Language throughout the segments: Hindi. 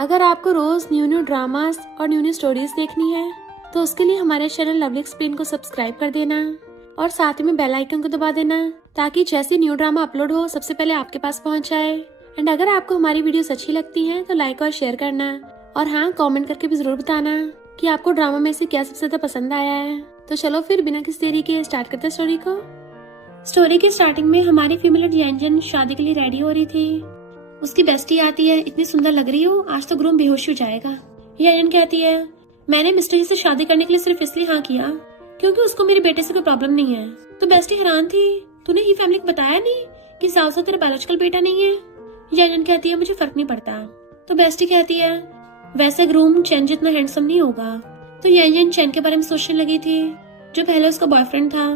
अगर आपको रोज न्यू न्यू ड्रामास और न्यू न्यू स्टोरीज देखनी है तो उसके लिए हमारे चैनल लवली एक्सप्लेन को सब्सक्राइब कर देना और साथ ही में बेल आइकन को दबा देना ताकि जैसे न्यू ड्रामा अपलोड हो सबसे पहले आपके पास पहुंच जाए। एंड अगर आपको हमारी वीडियोस अच्छी लगती हैं तो लाइक और शेयर करना और हाँ, कमेंट करके भी जरूर बताना कि आपको ड्रामा में से क्या सबसे ज्यादा पसंद आया है। तो चलो फिर बिना किसी देरी के स्टार्ट करते हैं स्टोरी को। स्टोरी के स्टार्टिंग में हमारी फीमेल यंजन शादी के लिए रेडी हो रही थी। उसकी बेस्टी आती है, इतनी सुंदर लग रही हो, आज तो ग्रूम बेहोश हो जाएगा। यंजन कहती है, मैंने मिस्टर ही से शादी करने के लिए सिर्फ इसलिए हाँ किया क्योंकि उसको मेरे बेटे से कोई प्रॉब्लम नहीं है। तो बेस्टी हैरान थी, तूने ही फैमिली को बताया नहीं कि साउसा तेरा बायोलॉजिकल बेटा नहीं है? यंजन कहती है, मुझे फर्क नहीं पड़ता। तो बेस्टी कहती है, वैसे ग्रूम चैन जितना हैंडसम नहीं होगा। तो यंजन चैन के बारे में सोचने लगी थी जो पहले उसका बॉयफ्रेंड था,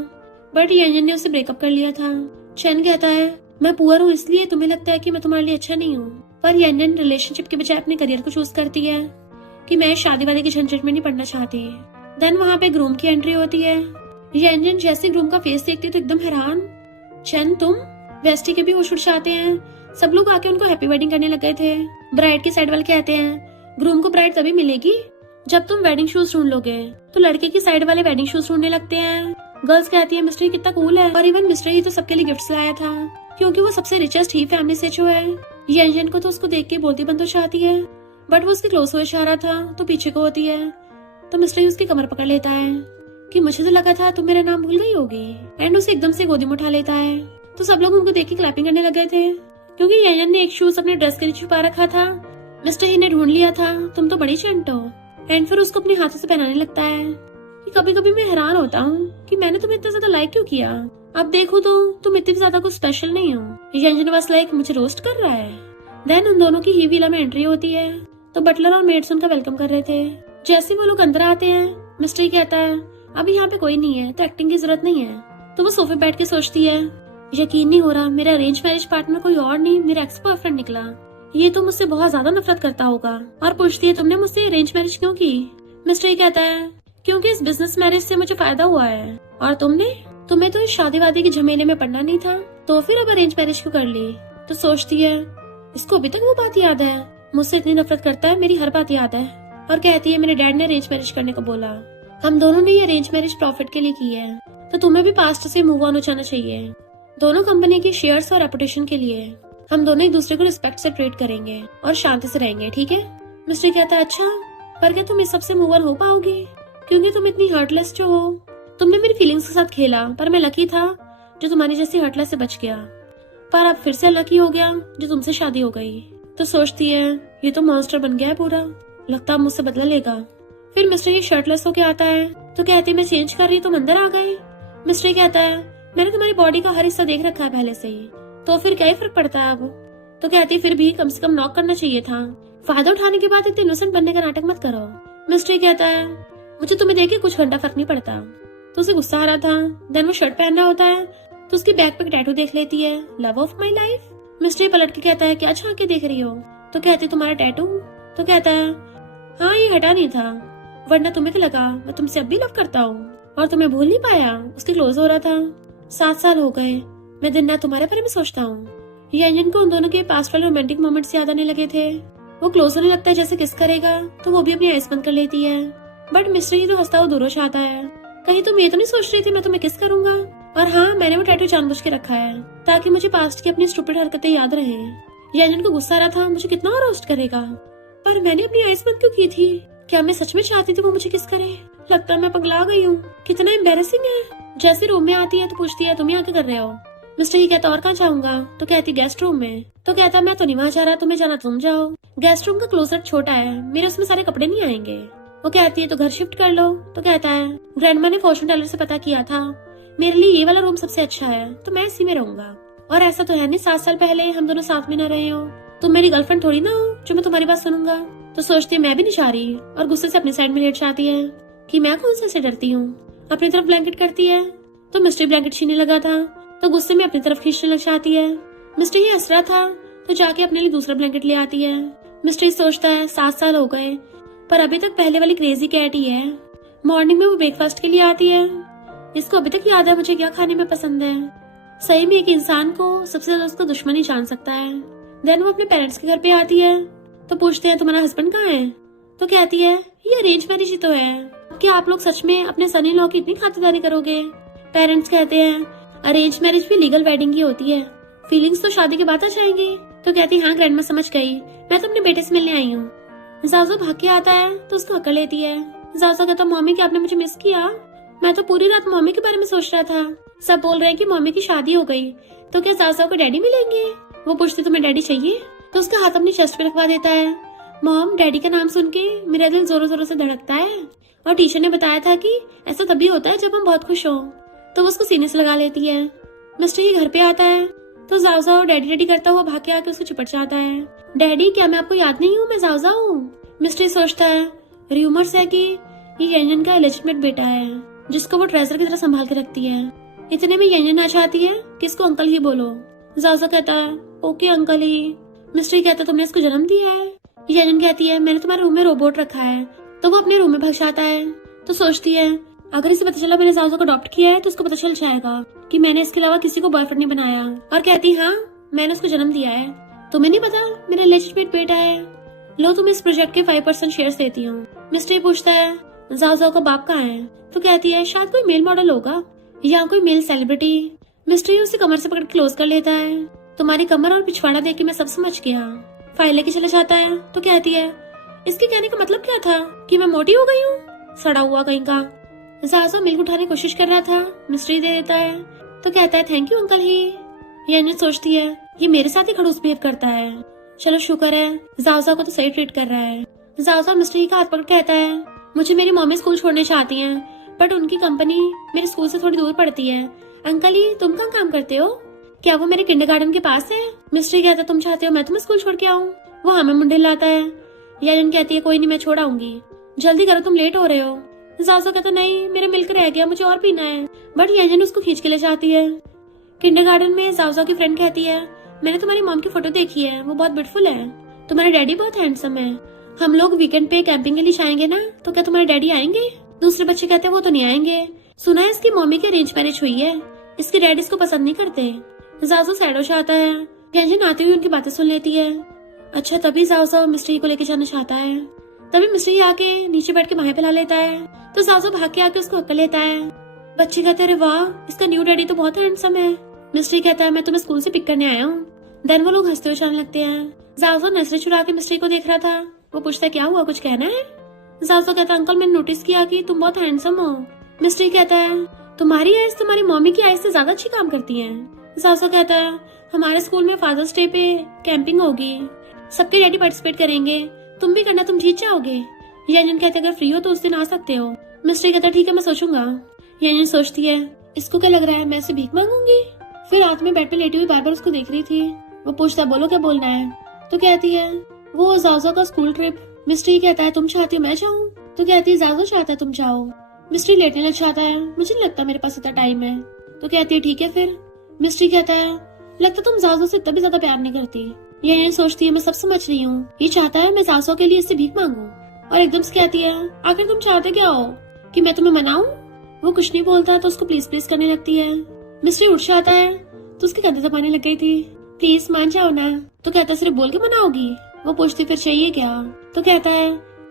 बट यंजन ने उससे ब्रेकअप कर लिया था। चैन कहता है, मैं पुअर हूँ इसलिए तुम्हें लगता है कि मैं तुम्हारे लिए अच्छा नहीं हूँ। पर यंजन रिलेशनशिप के बजाय अपने करियर को चूज करती है कि मैं शादी वादी के झंझट में नहीं पड़ना चाहती। देन वहाँ पे ग्रूम की एंट्री होती है। यंजन जैसे ग्रूम का फेस देखती है तो एकदम हैरान। चैन तुम? वेस्टी के भी होश उड़ जाते हैं। सब लोग आके उनको हैप्पी वेडिंग करने लग गए थे। ब्राइड के साइड वाले कहते हैं, ग्रूम को ब्राइड तभी मिलेगी जब तुम वेडिंग शूज ढूंढ लोगे। तो लड़के की साइड वाले वेडिंग शूज ढूंढने लगते हैं। गर्ल्स कहती है, मिस्टर कितना कूल है, और इवन मिस्टर ही तो सबके लिए गिफ्ट्स लाया था क्योंकि वो सबसे रिचेस्ट ही फैमिली से जो है। यंजन को तो उसको देख के बोलती बंद हो जाती है, बट वो उसके क्लोज हो इशारा था तो पीछे को होती है। तो मिस्टर ही उसकी कमर पकड़ लेता है कि मुझे तो लगा था तुम मेरा नाम भूल गई होगी, एंड उसे एकदम से गोदी में उठा लेता है। तो सब लोग उनको देख के क्लैपिंग करने लग गए थे क्योंकि यंजन ने एक शूज अपने ड्रेस के नीचे छुपा रखा था। मिस्टर ही ने ढूंढ लिया था, तुम तो बड़ी चंट हो, एंड फिर उसको अपने हाथों से पहनाने लगता है। कि कभी कभी मैं हैरान होता हूँ कि मैंने तुम्हें इतना ज्यादा लाइक क्यों किया। अब देखो तो तुम इतनी ज्यादा कुछ स्पेशल नहीं हो। यंजन बस लाइक मुझे रोस्ट कर रहा है। देन उन दोनों की ही विला में एंट्री होती है तो बटलर और मेड्स उनका वेलकम कर रहे थे। जैसे वो लोग अंदर आते हैं, मिस्टर ही कहता है, अब यहाँ पे कोई नहीं है तो एक्टिंग की जरूरत नहीं है। तो वो सोफे बैठ के सोचती है, यकीन नहीं हो रहा मेरा अरेंज मैरिज पार्टनर कोई और नहीं मेरा एक्स बॉयफ्रेंड निकला। ये तो मुझसे बहुत ज्यादा नफरत करता होगा। और पूछती है, तुमने मुझसे अरेंज मैरिज क्यों की? मिस्टर ही कहता है, क्योंकि इस बिजनेस मैरिज से मुझे फायदा हुआ है। और तुम्हें तो इस शादी वादी के झमेले में पड़ना नहीं था, तो फिर अब अरेंज मैरिज क्यों कर ली? तो सोचती है, इसको अभी तक वो बात याद है, मुझसे इतनी नफरत करता है, मेरी हर बात याद है। और कहती है, मेरे डैड ने अरेंज मैरिज करने को बोला, हम दोनों ने ये अरेंज मैरिज प्रॉफिट के लिए की है, तो तुम्हें भी पास्ट से मूव ऑन हो जाना चाहिए। दोनों कंपनी की शेयर्स और रेपुटेशन के लिए हम दोनों एक दूसरे को रिस्पेक्ट से ट्रीट करेंगे और शांति से रहेंगे, ठीक है? मिस्टर कहता है, अच्छा, पर क्या तुम इस सबसे मूव ऑन हो पाओगे? क्योंकि तुम इतनी हर्टलेस जो हो। तुमने मेरी फीलिंग्स के साथ खेला, पर मैं लकी था जो तुम्हारी जैसी हर्टलेस से बच गया, पर अब फिर से लकी हो गया जो तुमसे शादी हो गई। तो सोचती है, ये तो मॉन्स्टर बन गया है पूरा, लगता है मुझसे बदला लेगा। फिर मिस्टर ये शर्टलेस होके आता है तो कहती है, मैं चेंज कर रही, तुम अंदर आ गए। मिस्टर कहता है, मैंने तुम्हारी बॉडी का हर हिस्सा देख रखा है पहले से ही, तो फिर क्या ही फर्क पड़ता है अब? तो कहती है, फिर भी कम से कम नॉक करना चाहिए था, फायदा उठाने के बाद इतने इनोसेंट बनने का नाटक मत करो। मिस्टर कहता है, मुझे तुम्हें देख के कुछ घंटा फर्क नहीं पड़ता। तो उसे गुस्सा आ रहा था। देन वो शर्ट पहन रहा होता है तो उसकी बैक पे टैटू देख लेती है, love of my life. Mister पलट के कहता है, क्या झांक के देख रही हो? तो कहती, तुम्हारा टैटू? तो कहता है, हाँ, ये हटा नहीं था, वरना तुम्हें क्या लगा मैं तुमसे अब भी लव करता हूँ और तुम्हें भूल नहीं पाया? उसके क्लोज हो रहा था। 7 साल हो गए, मैं दिन रात तुम्हारे बारे में सोचता हूँ। यंजन को उन दोनों के पास्ट वाले रोमांटिक मोमेंट्स याद आने लगे थे। वो क्लोज होने लगता है, जैसे किस करेगा तो वो भी अपनी आइस बंद कर लेती है, बट मिस्टर ही तो हंसता हुआ दूर हो जाता है। कहीं तुम ये तो नहीं सोच रही थी मैं तुम्हें किस करूंगा? और हाँ, मैंने वो टैटू जानबूझ के रखा है ताकि मुझे पास्ट की अपनी स्टूपिड हरकतें याद रहें। यंजन को गुस्सा आ रहा था, मुझे कितना रोस्ट करेगा, पर मैंने अपनी आइस बंद क्यों की थी? क्या मैं सच में चाहती थी वो मुझे किस करे? लगता है मैं पगला गई हूँ, कितना एम्बेरसिंग है। जैसे रूम में आती है तो पूछती है, तुम यहाँ क्या कर रहे हो? मिस्टर ही कहता, और कहाँ जाऊंगा? तो कहती, गेस्ट रूम में। तो कहता, मैं तो नहीं वहाँ जा रहा, तुम्हें जाना तुम जाओ, गेस्ट रूम का क्लोजेट छोटा है, मेरे उसमें सारे कपड़े नहीं आएंगे। वो कहती है, तो घर शिफ्ट कर लो। तो कहता है, ग्रैंडमा ने फॉर्चून टेलर से पता किया था, मेरे लिए ये वाला रूम सबसे अच्छा है, तो मैं इसी में रहूंगा। और ऐसा तो है नहीं 7 साल पहले हम दोनों साथ में न रहे हो, तुम मेरी गर्लफ्रेंड थोड़ी ना हो जो मैं तुम्हारी बात सुनूंगा। तो सोचती है, मैं भी नहीं चाह रही, और गुस्से से अपनी साइड में लेट जाती है कि मैं कौन से डरती हूँ। अपनी तरफ ब्लैंकेट करती है तो मिस्टर ब्लैंकेट छीनने लगा था तो गुस्से में अपनी तरफ खींचने लग जाती है। मिस्टर ही हंस रहा था तो जाके अपने लिए दूसरा ब्लैंकेट ले आती है। मिस्टर ही सोचता है, 7 साल हो गए पर अभी तक पहले वाली क्रेजी कैट ही है। मॉर्निंग में वो ब्रेकफास्ट के लिए आती है, इसको अभी तक याद है मुझे क्या खाने में पसंद है। सही में एक इंसान को सबसे ज्यादा उसका दुश्मन ही जान सकता है। देन वो अपने पेरेंट्स के घर पे आती है तो पूछते हैं तुम्हारा हस्बैंड कहाँ है? तो कहती है ये अरेंज मैरिज ही तो है, क्या आप लोग सच में अपने सन इन लॉ की इतनी खातिरदारी करोगे? पेरेंट्स कहते हैं अरेंज मैरिज भी लीगल वेडिंग ही होती है, फीलिंग्स तो शादी के बाद आ जाएंगी। तो कहती हाँ ग्रैंडमा समझ गई, मैं तो अपने बेटे से मिलने आई हूँ। जाजो भाग के आता है तो उसको अकड़ लेती है। जाजो कहता मम्मी क्या आपने मुझे मिस किया? मैं तो पूरी रात मम्मी के बारे में सोच रहा था, सब बोल रहे हैं कि मम्मी की शादी हो गई, तो क्या जाजो को डैडी मिलेंगे? वो पूछती तुम्हें डैडी चाहिए? तो उसका हाथ अपनी चेस्ट पे रखवा देता है। मॉम डैडी का नाम सुन के मेरा दिल जोरों जोरों से धड़कता है, और टीचर ने बताया था कि ऐसा तभी होता है जब हम बहुत खुश हो। तो वो उसको सीने से लगा लेती है। मिस्टर ही घर पे आता है तो जाओ डैडी डैडी करता हुआ भाग के आके उसको चिपट जाता है। डैडी क्या मैं आपको याद नहीं हूँ, मैं जाओ हूँ। मिस्टर सोचता है र्यूमर्स है कि ये यंजन का इलेजिटिमेट बेटा है जिसको वो ट्रेजर की तरह संभाल के रखती है। इतने में यंजन आ चाहती है कि इसको अंकल ही बोलो। जाओ कहता है ओके अंकल ही। मिस्टर कहता तुमने इसको जन्म दिया है? यंजन कहती है मैंने तुम्हारे रूम में रोबोट रखा है। तो वो अपने रूम में भाग जाता है। तो सोचती है अगर इसे पता चला मैंने जाओ को अडॉप्ट किया है तो उसको पता चल जाएगा कि मैंने इसके अलावा किसी को बॉयफ्रेंड नहीं बनाया। और कहती हाँ मैंने उसको जन्म दिया है, तुम्हें नहीं पता मेरा इलेजिटिमेट बेटा है, लो तुम इस प्रोजेक्ट के 5% शेयर्स देती हूँ। मिस्टर पूछता है जाओ का बाप कहाँ है? तो कहती है शायद कोई मेल मॉडल होगा या कोई मेल सेलिब्रिटी। मिस्टर उसे कमर से पकड़ क्लोज कर लेता है। तुम्हारी कमर और पिछवाड़ा देख के मैं सब समझ गया। फाइल लेके चला जाता है। तो कहती है इसके कहने का मतलब क्या था कि मैं मोटी हो गई हूँ, सड़ा हुआ कहीं का। जाजो मिल्क उठाने की कोशिश कर रहा था, मिस्ट्री दे देता है। तो कहता है थैंक यू अंकल ही। यानी सोचती है ये मेरे साथ ही खड़ूस बिहेव करता है, चलो शुक्र है जाओ को तो सही ट्रीट कर रहा है। जाओ मिस्ट्री का हाथ पकड़ कहता है मुझे मेरी मम्मी स्कूल छोड़ने चाहती हैं, बट उनकी कंपनी मेरे स्कूल से थोड़ी दूर पड़ती है। अंकल ही तुम कहाँ काम करते हो? क्या वो मेरे किंडरगार्टन के पास है? मिस्ट्री कहता तुम चाहते हो मैं तुम्हें स्कूल छोड़ के आऊँ? वो हमें मुंडे लाता है। यानी कहती है कोई नहीं मैं छोड़ आऊंगी, जल्दी करो तुम लेट हो रहे हो। जाजो कहता नहीं मेरे मिल्क रह गया, मुझे और पीना है। बट यंजन उसको खींच के ले जाती है। किंडरगार्टन में जाजो की फ्रेंड कहती है मैंने तुम्हारी मॉम की फोटो देखी है, वो बहुत ब्यूटीफुल है, तुम्हारे डैडी बहुत हैंडसम है, हम लोग वीकेंड पे कैंपिंग के लिए जाएंगे ना, तो क्या तुम्हारे डैडी आएंगे? दूसरे बच्चे कहते हैं वो तो नहीं आएंगे, सुना है इसकी मम्मी की अरेंज मैरिज हुई है, इसके डैडी इसको पसंद नहीं करते। जाजो सैड हो जाता है। यंजन आते हुए उनकी बातें सुन लेती है। अच्छा तभी जाओ मिस्ट्री को लेके जाना चाहता है। तभी मिस्ट्री आके नीचे बैठ के बाहें फैला लेता है। तो जाओ भाग के आके उसको हक्का लेता है। बच्चे कहते हैं अरे वाह इसका न्यू डैडी तो बहुत हैंडसम है। मिस्ट्री कहता है मैं तुम्हें स्कूल से पिक करने आया हूँ। देन वो लोग हंसते हुए जाने लगते हैं। जाओ नजरें चुरा के मिस्ट्री को देख रहा था। वो पूछता है क्या हुआ, कुछ कहना है? जाओ कहता है अंकल मैंने नोटिस किया कि तुम बहुत हैंडसम हो। मिस्ट्री कहता है तुम्हारी आइज तुम्हारी मम्मी की आइज से ज्यादा अच्छी काम करती है। जाओ कहता है हमारे स्कूल में फादर्स डे पे कैंपिंग होगी, सबके डैडी पार्टिसिपेट करेंगे, तुम भी करना, तुम जीत जाओगे। यंजन कहते अगर फ्री हो तो उस दिन आ सकते हो। मिस्ट्री कहता ठीक है मैं सोचूंगा। यंजन सोचती है इसको क्या लग रहा है मैं इसे भीख मांगूंगी। फिर रात में बेड पे लेटी हुई बार बार उसको देख रही थी। वो पूछता बोलो क्या बोलना है। तो कहती है वो जाजो का स्कूल ट्रिप। मिस्ट्री कहता है तुम चाहती हो मैं जाऊँ? तो कहती है जाजो चाहता है तुम जाओ। मिस्ट्री लेटने लग जाता है, मुझे नहीं लगता मेरे पास इतना टाइम है। तो कहती है ठीक है फिर। मिस्ट्री कहता है लगता तुम जाजो से तभी ज्यादा प्यार नहीं करती। ये सोचती है मैं सब समझ रही हूँ, ये चाहता है मैं जाजो के लिए इससे भीख मांगू। और एकदम से कहती है आखिर तुम चाहते क्या हो कि मैं तुम्हें मनाऊं? वो कुछ नहीं बोलता तो उसको प्लीज प्लीज करने लगती है। मिस्ट्री उठ जाता है तो उसके कंधे दबाने लग गई थी। प्लीज मान जाओ ना। तो कहता सिर्फ बोल के मनाओगी? वो पूछती फिर चाहिए क्या? तो कहता है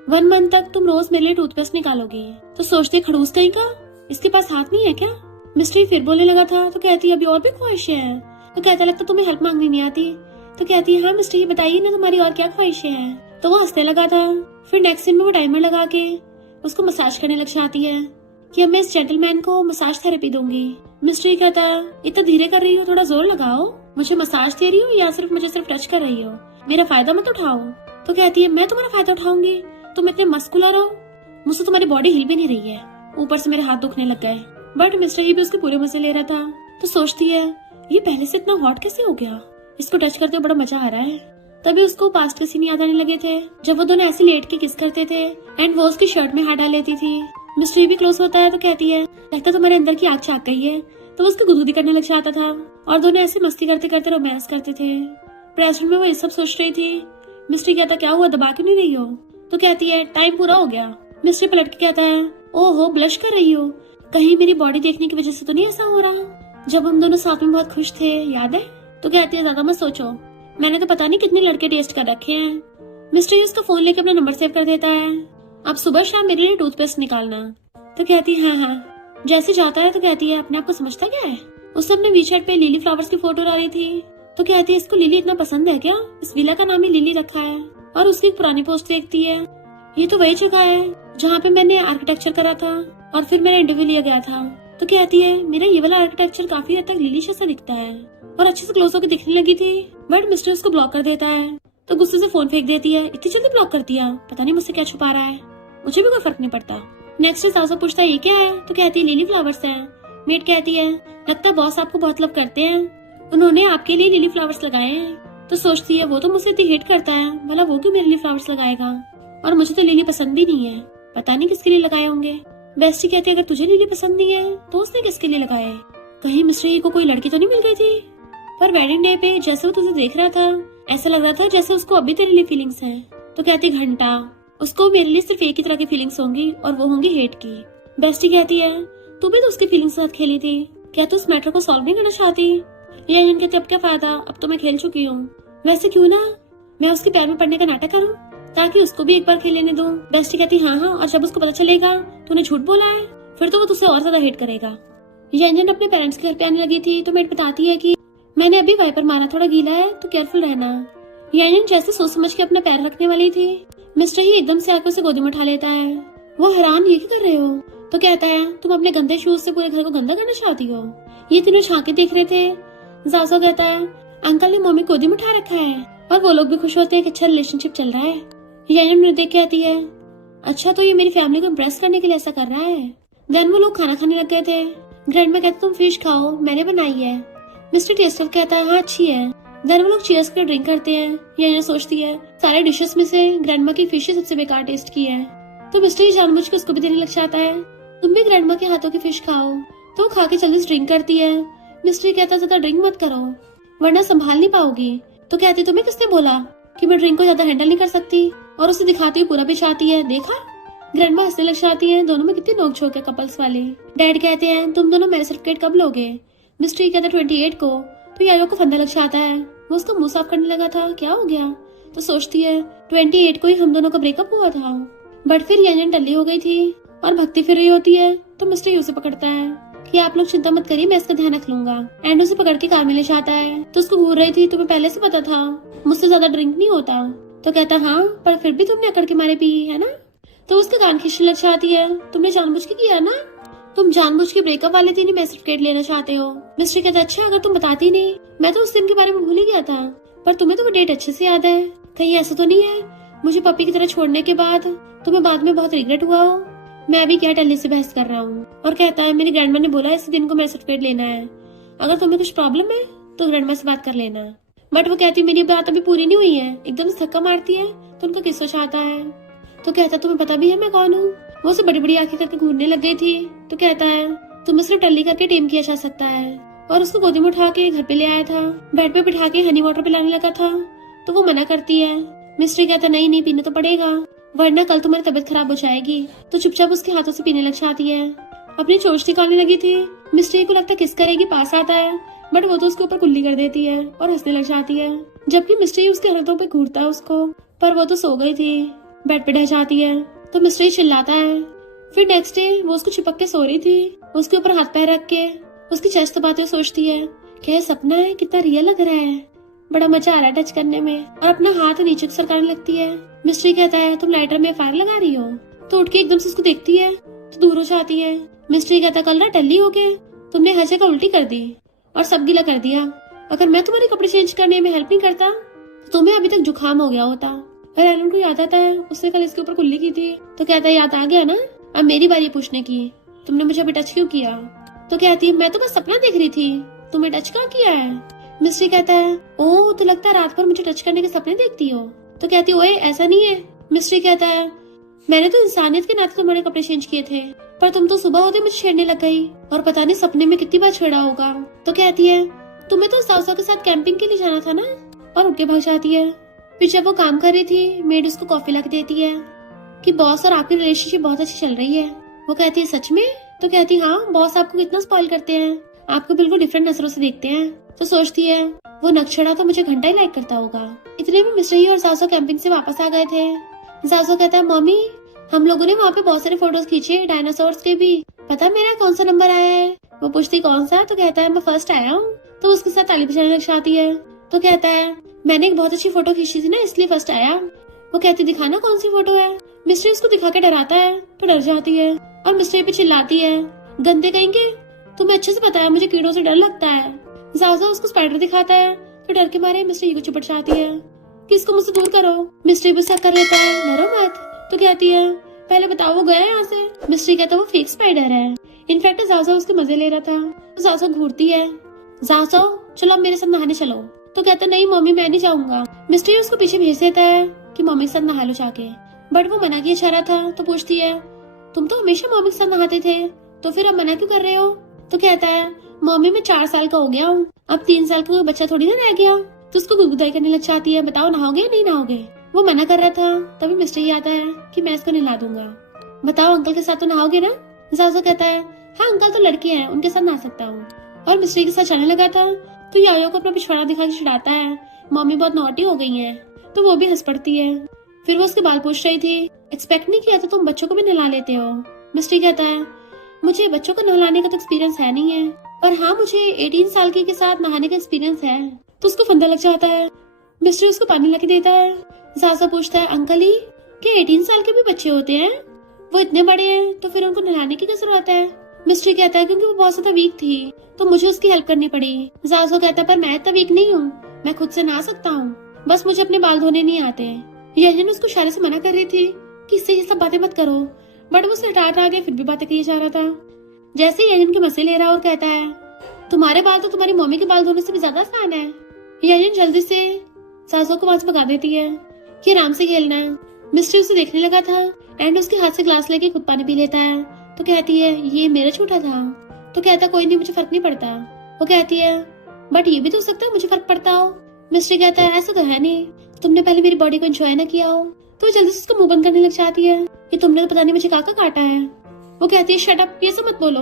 1 मंथ तक तुम रोज मेरे लिए टूथपेस्ट निकालोगी। तो सोचती खड़ूस कहीं का, इसके पास हाथ नहीं है क्या? मिस्ट्री फिर बोलने लगा था। तो कहती अभी और भी ख्वाहिशें हैं। तो कहता लगता तुम्हें हेल्प मांगनी नहीं आती। तो कहती है हाँ मिस्ट्री बताइए ना तुम्हारी और क्या ख्वाहिशें हैं। तो वो हंसने लगा था। फिर नेक्स्ट सीन में वो टाइमर लगा के उसको मसाज करने लग जाती है कि अब मैं इस जेंटलमैन को मसाज थेरेपी दूंगी। मिस्ट्री कहता इतना धीरे कर रही हो, थोड़ा जोर लगाओ, मुझे मसाज दे रही हो या मुझे सिर्फ टच कर रही हो, मेरा फायदा मत उठाओ। तो कहती है मैं तुम्हारा फायदा उठाऊंगी, तुम इतने मस्कुलर हो, मुझसे तुम्हारी बॉडी हिल भी नहीं रही है, ऊपर से मेरे हाथ दुखने लग गए। बट मिस्टर ही भी उसके पूरे मजे ले रहा था। तो सोचती है ये पहले से इतना हॉट कैसे हो गया, इसको टच करते हुए बड़ा मजा आ रहा है। तभी उसको पास्ट के सीन याद आने लगे थे जब वो दोनों ऐसे लेट के किस करते थे एंड वो उसकी शर्ट में हाथ डाल लेती थी। मिस्ट्री भी क्लोज होता है तो कहती है लगता तुम्हारे अंदर की आग झाँक गई है। तो वो उसकी गुदगुदी करने लग जाता था और दोनों ऐसे मस्ती करते करते रोमांस करते थे। प्रेजेंट में वो ये सब सोच रही थी। मिस्ट्री कहता क्या हुआ, दबा क्यों नहीं रही हो? तो कहती है टाइम पूरा हो गया। मिस्ट्री पलट के कहता है ओहो ब्लश कर रही हो, कहीं मेरी बॉडी देखने की वजह से तो नहीं ऐसा हो रहा? जब हम दोनों साथ में बहुत खुश थे याद है? तो कहती है ज्यादा मत सोचो, मैंने तो पता नहीं कितने लड़के टेस्ट कर रखे हैं, मिस्टर यू उसका फोन लेके अपना नंबर सेव कर देता है। अब सुबह शाम मेरे लिए टूथपेस्ट निकालना। तो कहती है हाँ। जैसे जाता है तो कहती है अपने आप को समझता क्या है। उसने अपने वीचैट पे लिली फ्लावर्स की फोटो डाली थी। तो कहती है इसको लिली इतना पसंद है क्या, इस विला का नाम ही लिली रखा है। और उसकी एक पुरानी पोस्ट देखती है, ये तो वही जगह है जहाँ पे मैंने आर्किटेक्चर करा था और फिर मेरा इंटरव्यू लिया गया था। तो कहती है मेरा ये वाला आर्किटेक्चर काफी हद तक लिली जैसा दिखता है और अच्छे से क्लोज होकर दिखने लगी थी। बट मिस्टर उसको ब्लॉक कर देता है। तो गुस्से से फोन फेंक देती है, इतनी जल्दी ब्लॉक कर दिया, पता नहीं मुझसे क्या छुपा रहा है, मुझे भी कोई फर्क नहीं पड़ता। नेक्स्ट सासू पूछता है ये क्या है। तो कहती है लिली फ्लावर्स है। मेट कहती है लगता है बॉस आपको बहुत लव करते हैं, उन्होंने आपके लिए लिली फ्लावर्स लगाए हैं। तो सोचती है वो तो मुझसे इतनी हेट करता है, भला वो क्यों मेरे लिए फ्लावर्स लगाएगा, और मुझे तो लिली पसंद भी नहीं है, पता नहीं किसके लिए लगाए होंगे। बेस्टी कहती है अगर तुझे लिली पसंद नहीं है तो उसने किसके लिए लगाए, कहीं मिस्टर ई को कोई लड़की तो नहीं मिल गई थी। पर वेडिंग डे पे जैसे वो तुझे देख रहा था ऐसा लग रहा था जैसे उसको अभी तेरे लिए फीलिंग्स हैं। तो कहती घंटा, उसको मेरे लिए सिर्फ एक ही तरह की फीलिंग्स होंगी और वो होंगी हेट की। बेस्टी कहती है तू भी तो उसकी फीलिंग्स के साथ खेली थी, क्या तू इस मैटर को सॉल्व नहीं करना चाहती। ये कहती अब क्या फायदा, अब तो मैं खेल चुकी हूँ, वैसे क्यों ना मैं उसके पैर में पड़ने का नाटक करूँ ताकि उसको भी एक बार खेलने दूं। बेस्टी कहती हाँ हाँ, और जब उसको पता चलेगा तूने झूठ बोला है फिर तो वो तुझसे और ज्यादा हेट करेगा। यंजन अपने पेरेंट्स के घर पे आने लगी थी तो मेट बताती है कि मैंने अभी वाइपर मारा, थोड़ा गीला है तो केयरफुल रहना। यंजन जैसे सोच समझ के अपना पैर रखने वाली थी, मिस्टर ही एकदम से आकर उसे गोदी में उठा लेता है। वो हैरान, ये क्या कर रहे हो। तो कहता है तुम अपने गंदे शूज से पूरे घर को गंदा करना चाहती हो। ये तीनों झांके देख रहे थे। जासो कहता है अंकल ने मम्मी गोदी में उठा रखा है और वो लोग भी खुश होते हैं कि अच्छा रिलेशनशिप चल रहा है। यंजन मुझे देख के आती है अच्छा तो ये मेरी फैमिली को इम्प्रेस करने के लिए ऐसा कर रहा है। देन वो लोग खाना खाने लग गए थे। ग्रैंडमा कहते तुम फिश खाओ, मैंने बनाई है। मिस्टर टेस्टर कहता है हाँ अच्छी है। देन वो लोग चीयर्स कर ड्रिंक करते हैं। यंजन सोचती है सारे डिशेस में से ग्रैंडमा की फिश सबसे बेकार टेस्ट की है। तो मिस्टर ही जानबूझ के उसको भी देने लग जाता है, तुम भी ग्रैंडमा के हाथों की फिश खाओ। तो वो खा के जल्दी ड्रिंक करती है। मिस्टर कहता है ज्यादा ड्रिंक मत करो वरना संभाल नहीं पाओगी। तो कहती तुम्हें किसने बोला कि मैं ड्रिंक को ज्यादा हैंडल नहीं कर सकती, और उसे दिखाती हुई पूरा भी चाहती है। देखा, ग्रैंडमा हंसने लग जाती है। दोनों में कितनी नोक-झोंक है कपल्स वाली। डैड कहते हैं तुम दोनों मैरिज सर्टिफिकेट कब लोगे। मिस्टर कहता है 28 को। तो यारो को फंदा लग जाता है, वो उसका मुंह साफ करने लगा था, क्या हो गया। तो सोचती है 28 को ही हम दोनों का ब्रेकअप हुआ था। बट फिर यंजन टल्ली हो गई थी और भक्ति फिर रही होती है। तो मिस्टर उसे पकड़ता है कि आप लोग चिंता मत करिए, मैं इसका ध्यान रख लूंगा। एंड उसे पकड़ के कार में ले जाता है। तो उसको घूर रही थी तुम्हें पहले से पता था मुझसे ज्यादा ड्रिंक नहीं होता। तो कहता हाँ पर फिर भी तुमने अकड़ के मारे पी है ना। तो उसका कान खींचने लग जाती है, तुमने जानबूझ के किया ना, तुम जानबूझ के ब्रेकअप वाले दिन ही सर्टिफिकेट लेना चाहते हो। मिस्टर कहता अच्छा अगर तुम बताती नहीं, मैं तो उस दिन के बारे में भूल ही गया था, पर तुम्हें तो वो डेट अच्छे से याद है, कहीं ऐसा तो नहीं है मुझे पपी की तरह छोड़ने के बाद तुम्हें बाद में बहुत रिग्रेट हुआ हो। मैं अभी क्या टल्ली से बहस कर रहा हूँ। और कहता है मेरी ग्रैंडमा ने बोला इस दिन को मेरा सर्टिफिकेट लेना है, अगर तुम्हें कुछ प्रॉब्लम है तो ग्रैंडमा से बात कर लेना। बट वो कहती मेरी बात अभी पूरी नहीं हुई है। एकदम से धक्का मारती है तो उनको किस्सा चाहता है। तो कहता तुम्हें पता भी है मैं कौन हूँ। वो उसे बड़ी बड़ी आंखें करके घूरने लग गई थी। तो कहता है तुम्हें सिर्फ टल्ली करके टेम किया जा सकता है, और उसको गोदी में उठा के घर पे ले आया था, बेड पे बिठा के हनी वाटर पिलाने लगा था। तो वो मना करती है। मिस्ट्री कहता नहीं नहीं पीना तो पड़ेगा वरना कल तुम्हारी तबीयत खराब हो जाएगी। तो चुपचाप उसके हाथों से पीने लग जाती है। अपनी चोंच निकालने लगी थी। मिस्ट्री को लगता किस करेगी, पास आता है बट वो तो उसके ऊपर कुल्ली कर देती है और हंसने लग जाती है, जबकि मिस्ट्री उसके हाथों पे घूरता है उसको, पर वो तो सो गई थी। बेड पे ढह जाती है तो मिस्ट्री चिल्लाता है। फिर नेक्स्ट डे वो उसको चिपक के सो रही थी, उसके ऊपर हाथ पैर रख के उसकी चेस्ट दबाते हुए सोचती है क्या सपना है, कितना रियल लग रहा है, बड़ा मजा आ रहा है टच करने में, और अपना हाथ नीचे सरकाने लगती है। मिस्ट्री कहता है तुम लाइटर में फायर लगा रही हो। तो उठ के एकदम से उसको देखती है तो दूर हो जाती है। मिस्ट्री कहता कल रात टल्ली हो गए, तुमने हर जगह उल्टी कर दी और सब गीला कर दिया, अगर मैं तुम्हारे कपड़े चेंज करने में हेल्प नहीं करता तो तुम्हें अभी तक जुकाम हो गया होता। और एलन को याद आता है उसने कल इसके ऊपर कुल्ली की थी। तो कहता है याद आ गया ना, अब मेरी बारी पूछने की, तुमने मुझे अभी टच क्यों किया। तो कहती है मैं तो बस सपना देख रही थी, तुम्हें टच कहाँ किया है। मिस्ट्री कहता है ओह तो लगता है रात भर मुझे टच करने के सपने देखती हो। तो कहती है ओए ऐसा नहीं है। मिस्ट्री कहता है मैंने तो इंसानियत के नाते तुम्हारे कपड़े चेंज किए थे, पर तुम तो सुबह होते मुझे छेड़ने लग गई और पता नहीं सपने में कितनी बार छेड़ा होगा। तो कहती है तुम्हें तो साउसा के साथ कैंपिंग के लिए जाना था ना, और उठ के भाग जाती है। फिर जब वो काम कर रही थी मेड उसको कॉफी ला के देती है कि बॉस और आपकी रिलेशनशिप बहुत अच्छी चल रही है। वो कहती है सच में। तो कहती हाँ बॉस आपको कितना स्पॉइल करते हैं, आपको बिल्कुल डिफरेंट नजरों से देखते हैं। तो सोचती है वो नक्शड़ा तो मुझे घंटा ही लाइक करता होगा। इतने में मिस्टर ही और जासो कैंपिंग से वापस आ गए थे। जासो कहता है मम्मी हम लोगों ने वहाँ पे बहुत सारे फोटोज खींचे डायनासोर्स के भी, पता मेरा कौन सा नंबर आया है? वो पूछती कौन सा? तो कहता है मैं फर्स्ट आया हूँ। तो उसके साथ ताली बजाने लग जाती है। तो कहता है मैंने एक बहुत अच्छी फोटो खींची थी ना इसलिए फर्स्ट आया। वो कहती दिखाना कौन सी फोटो है। मिस्ट्री उसको दिखा के डराता है तो डर जाती है और मिस्ट्री पे चिल्लाती है गंदे कहेंगे, तुम्हें अच्छे से पता है मुझे कीड़ों से डर लगता है। जाजा उसको स्पाइडर दिखाता है तो डर के मारे मिस्ट्री को चिपट जाती है कि इसको मुझसे दूर करो। मिस्ट्री गुस्सा कर लेता है डरो मत। तो कहती है पहले बताओ वो गया यहाँ से। मिस्ट्री कहता है वो फेक स्पाइडर है। इनफैक्ट जाजा उसके मजे ले रहा था। तो जाजा घूरती है जाजा चलो अब मेरे साथ नहाने चलो। तो कहता नहीं मम्मी मैं नहीं जाऊंगा। मिस्ट्री उसको पीछे भेज देता है कि मम्मी के साथ नहा लो जाके, बट वो मना किया जा रहा था। तो पूछती है तुम तो हमेशा मम्मी के साथ नहाते थे तो फिर अब मना क्यों कर रहे हो? तो कहता है मम्मी मैं 4 साल का हो गया हूँ, अब 3 साल का कोई बच्चा थोड़ी ना रह गया। तो उसको गुदगुदाई करने लग जाती है बताओ नहाओगे या नहीं नहाओगे। वो मना कर रहा था तभी मिस्टर ही आता है कि मैं इसको नहला दूंगा, बताओ अंकल के साथ तो नहाओगे ना। जाजा कहता है हाँ अंकल तो लड़के हैं उनके साथ नहा सकता हूँ। और मिस्टर के साथ चलने लगा था तो यायो को अपना पिछवाड़ा दिखा के चिढ़ाता है मम्मी बहुत नॉटी हो गई है। तो वो भी हंस पड़ती है। फिर वो उसके बाल पूछ रही थी एक्सपेक्ट नहीं किया था तुम बच्चों को भी नहला लेते हो। मिस्टर कहता है मुझे बच्चों को नहलाने का तो एक्सपीरियंस है नहीं है, पर हाँ मुझे 18 साल के साथ नहाने का एक्सपीरियंस है। तो उसको फंदा लग जाता है। मिस्टर उसको पानी ला के देता है। जाजा पूछता है अंकल ही क्या 18 साल के भी बच्चे होते हैं? वो इतने बड़े हैं तो फिर उनको नहलाने की क्या जरूरत है? मिस्टर कहता है क्योंकि वो बहुत ज्यादा वीक थी तो मुझे उसकी हेल्प करनी पड़ी। जाजा कहता है पर मैं इतना वीक नहीं हूँ, मैं खुद से नहा सकता हूँ, बस मुझे अपने बाल धोने नहीं आते। यजन उसको इशारे से मना कर रही थी कि इससे ये सब बातें मत करो, बट वो हटा आगे फिर भी बातें किए जा रहा था। जैसे यजन के मजे ले रहा और कहता है तुम्हारे बाल तो तुम्हारी मम्मी के बाल धोने से भी ज्यादा आसान है। यजन जल्दी से सासू को वहां से भगा देती है कि आराम से खेलना है। मिस्टर उसे देखने लगा था एंड उसके हाथ से ग्लास लेके खुद पानी पी लेता है। तो कहती है ये मेरा झूठा था। तो कहता कोई नहीं मुझे फर्क नहीं पड़ता। वो कहती है बट ये भी तो हो सकता है मुझे फर्क पड़ता हो। मिस्टर कहता है ऐसा तो है नहीं, तुमने पहले मेरी बॉडी को एंजॉय ना किया हो। तो जल्दी से उसका मुंह बंद करने लग जाती है कि तुमने तो पता नहीं मुझे काका काटा है। वो कहती है शट अप, ये सब मत बोलो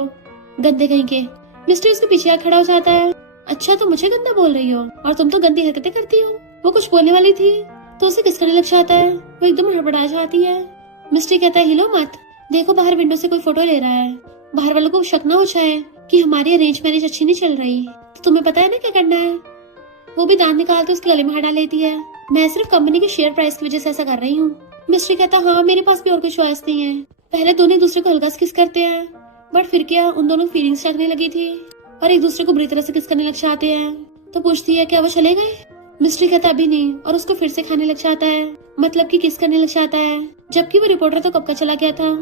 गंदे कहीं के। मिस्टर उसके पीछे खड़ा हो जाता है अच्छा तो मुझे गंदा बोल रही हो और तुम तो गंदी हरकतें करती हो। वो कुछ बोलने वाली थी तो उसे किस करने लग जाता है। वो एकदम हड़बड़ा जाती है। मिस्टर कहता है हिलो मत, देखो बाहर विंडो से कोई फोटो ले रहा है, बाहर वालों को शक ना हो जाए कि हमारी अरेंज मैरिज अच्छी नहीं चल रही। तो तुम्हें पता है ना क्या करना है। वो भी दांत निकालते उसके गले में हटा लेती है। मैं सिर्फ कंपनी के शेयर प्राइस की वजह से ऐसा कर रही हूँ। मिस्टर कहता हाँ मेरे पास भी और कोई चॉइस नहीं है। पहले दोनों एक दूसरे को हल्का से किस करते हैं बट फिर क्या उन दोनों की फीलिंग्स जगने लगी थी और एक दूसरे को बुरी तरह से किस करने लग जाते हैं। तो पूछती है क्या वो चले गए। मिस्टर कहता अभी नहीं और उसको फिर से खाने लग जाता है, मतलब कि किस करने लग जाता है, जबकि वो रिपोर्टर तो कब का चला गया था।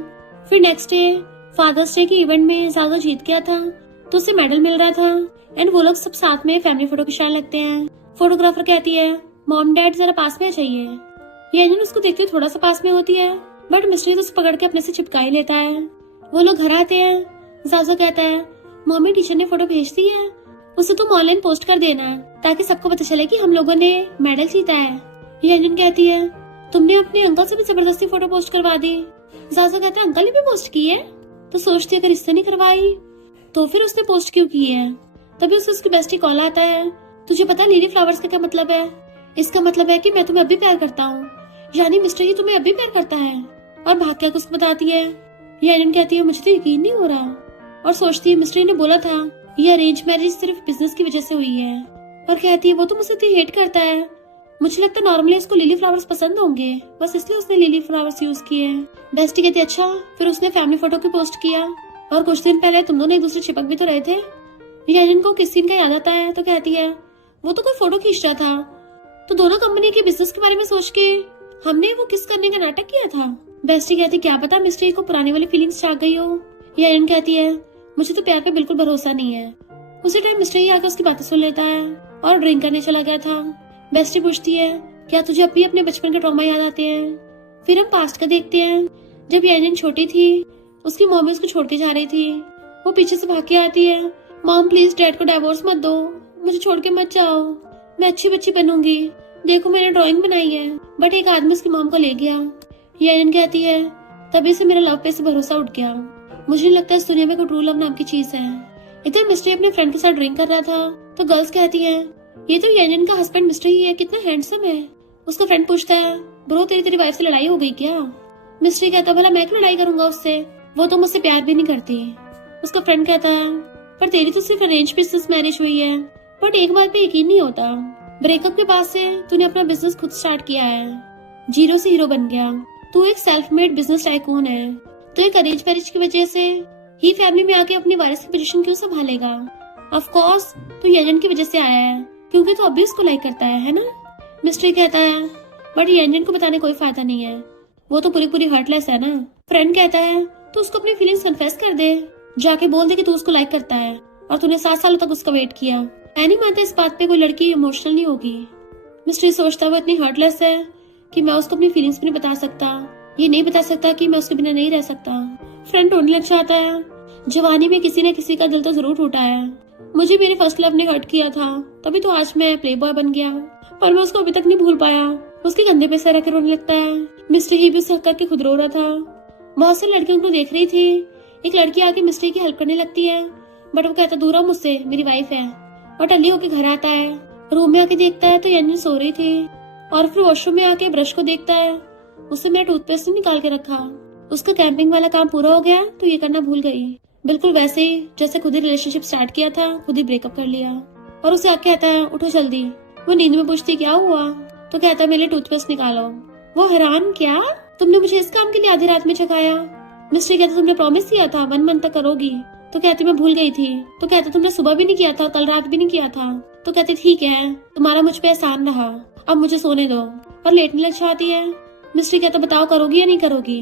फिर नेक्स्ट डे फादर्स डे के इवेंट में जाजा जीत गया था तो उसे मेडल मिल रहा था एंड वो लोग सब साथ में फैमिली फोटो खिंचाने लगते हैं। फोटोग्राफर कहती है मॉम डैड जरा पास में आ जाइए। ये उसको देखते थोड़ा सा पास में होती है बट मिस्टर तो उसे पकड़ के अपने से चिपका ही लेता है। वो लोग घर आते हैं। जाजा कहता है मम्मी टीचर ने फोटो भेज दी है, उसे तुम ऑनलाइन पोस्ट कर देना ताकि सबको पता चले कि हम लोगों ने मेडल जीता है। ये कहती है तुमने अपने अंकल से भी जबरदस्ती फोटो पोस्ट करवा दी। जाजा कहता है अंकल ने भी पोस्ट की है। तो सोचती अगर इससे नहीं करवाई तो फिर उसने पोस्ट क्यों की है। तभी उसे उसकी बेस्टी कॉल आता है तुझे पता लिली फ्लावर्स का क्या मतलब है? इसका मतलब है कि मैं तुम्हें अभी प्यार करता हूँ, यानी मिस्टर ही तुम्हें अभी प्यार करता है। और भाग के उसको बताती है। यारिन कहती है मुझे तो यकीन नहीं हो रहा और सोचती है मिस्टर ने बोला था ये अरेंज मैरिज सिर्फ बिजनेस की वजह से हुई है। और कहती है वो तो मुझसे इतनी हेट करता है, मुझे लगता है नॉर्मली उसको लिली फ्लावर्स पसंद होंगे बस इसलिए उसने लिली फ्लावर्स यूज किए। बेस्टी कहती है अच्छा। फिर उसने फैमिली फोटो की पोस्ट किया और कुछ दिन पहले तुम दोनों एक दूसरे चिपक भी तो रहे थे। यारिन को किस सीन का याद आता है तो कहती है वो तो कोई फोटो खींच रहा था तो दोनों कंपनी के बिजनेस के बारे में सोच के हमने वो किस करने का नाटक किया था। बेस्टी कहती क्या पता मिस्टर को पुरानी वाली फीलिंग्स जाग गई हो। यारिन कहती है मुझे तो प्यार पे बिल्कुल भरोसा नहीं है। उसी टाइम मिस्टर ही आकर उसकी बातें सुन लेता है और ड्रिंक करने चला गया था। बेस्टी पूछती है क्या तुझे अब भी अपने बचपन के ट्रॉमा याद आते हैं। फिर हम पास्ट का देखते हैं जब यारिन छोटी थी उसकी मॉम उसको छोड़ के जा रही थी। वो पीछे से भाग के आती है मॉम प्लीज डैड को डाइवोर्स मत दो, मुझे छोड़ के मत जाओ, मैं अच्छी बच्ची बनूंगी, देखो मैंने ड्राइंग बनाई है। बट एक आदमी उसकी मॉम को ले गया। यारिन कहती है तभी से मेरा लव पे से भरोसा उठ गया, मुझे नहीं लगता इस दुनिया में कोई ट्रू लव नाम की चीज है। इधर मिस्ट्री अपने फ्रेंड के साथ ड्रिंक कर रहा था तो गर्ल्स कहती हैं, ये तो यंजन का हस्बैंड मिस्ट्री ही है, कितना हैंडसम है। उसका फ्रेंड पूछता है, ब्रो तेरी वाइफ से लड़ाई हो गई क्या? मिस्ट्री कहता है, भला मैं क्यों लड़ाई करूंगा उससे, वो तो मुझसे प्यार भी नहीं करती। उसका फ्रेंड कहता है, पर तेरी तो सिर्फ अरेंज बिजनेस मैरिज हुई है। बट एक बात पे यकीन नहीं होता, ब्रेकअप के बाद से तूने अपना बिजनेस खुद स्टार्ट किया है, जीरो से हीरो बन गया। तू एक सेल्फ मेड बिजनेस टाइकून है, तो एक अरेंज मैरिज की वजह से ही फैमिली में आके अपनी वारिस की पोजीशन क्यों संभालेगा? ऑफ कोर्स तू यंजन की वजह से आया है, क्योंकि तू अभी उसको लाइक करता है ना? मिस्ट्री कहता है, बट यंजन को बताने कोई फायदा नहीं है, वो तो पूरी हर्टलेस है ना। फ्रेंड कहता है, तू उसको अपनी फीलिंग्स कन्फेस कर दे, जाके बोल दे कि तू उसको लाइक करता है और तूने 7 सालों तक उसका वेट किया। मैं नहीं मानता इस बात पे कोई लड़की इमोशनल नहीं होगी। मिस्ट्री सोचता है वो इतनी हर्टलेस है कि मैं उसको अपनी फीलिंग्स भी नहीं बता सकता, ये नहीं बता सकता कि मैं उसके बिना नहीं रह सकता। फ्रेंड रोने लग जाता है, जवानी में किसी न किसी का दिल तो जरूर टूटा है। मुझे मेरे फर्स्ट लव ने हर्ट किया था, तभी तो आज मैं प्ले बॉय बन गया, पर मैं उसको अभी तक नहीं भूल पाया। उसके कंधे पे सर रख रोने लगता है। मिस्ट्री ही भी उसे हक करके खुद रो रहा था। बहुत सी लड़कियों को देख रही थी, एक लड़की आके मिस्ट्री की हेल्प करने लगती है, बट वो कहता, दूर रहो मुझसे, मेरी वाइफ है। और टल्ली होके घर आता है, रूम में आके देखता है तो यंजन सो रही थी, और फिर वॉशरूम में आके ब्रश को देखता है, उससे मेरा टूथपेस्ट नहीं निकाल के रखा। उसका कैंपिंग वाला काम पूरा हो गया तो ये करना भूल गई, बिल्कुल वैसे ही जैसे खुद ही रिलेशनशिप स्टार्ट किया था, खुद ही ब्रेकअप कर लिया। और उसे आके कहता है, उठो जल्दी। वो नींद में पूछती, क्या हुआ? तो कहता है, मेरे टूथपेस्ट निकालो। वो हैरान, क्या तुमने मुझे इस काम के लिए आधी रात में जगाया? मिस्ट्री कहता, तुमने प्रॉमिस किया था 1 मंथ तक करोगी। तो कहती, मैं भूल गई थी। तो कहता, तुमने सुबह भी नहीं किया था, कल रात भी नहीं किया था। तो कहती, ठीक है, तुम्हारा मुझ पे एहसान रहा, अब मुझे सोने दो। और लेटने लग जाती है। मिस्ट्री कहता, बताओ करोगी या नहीं करोगी?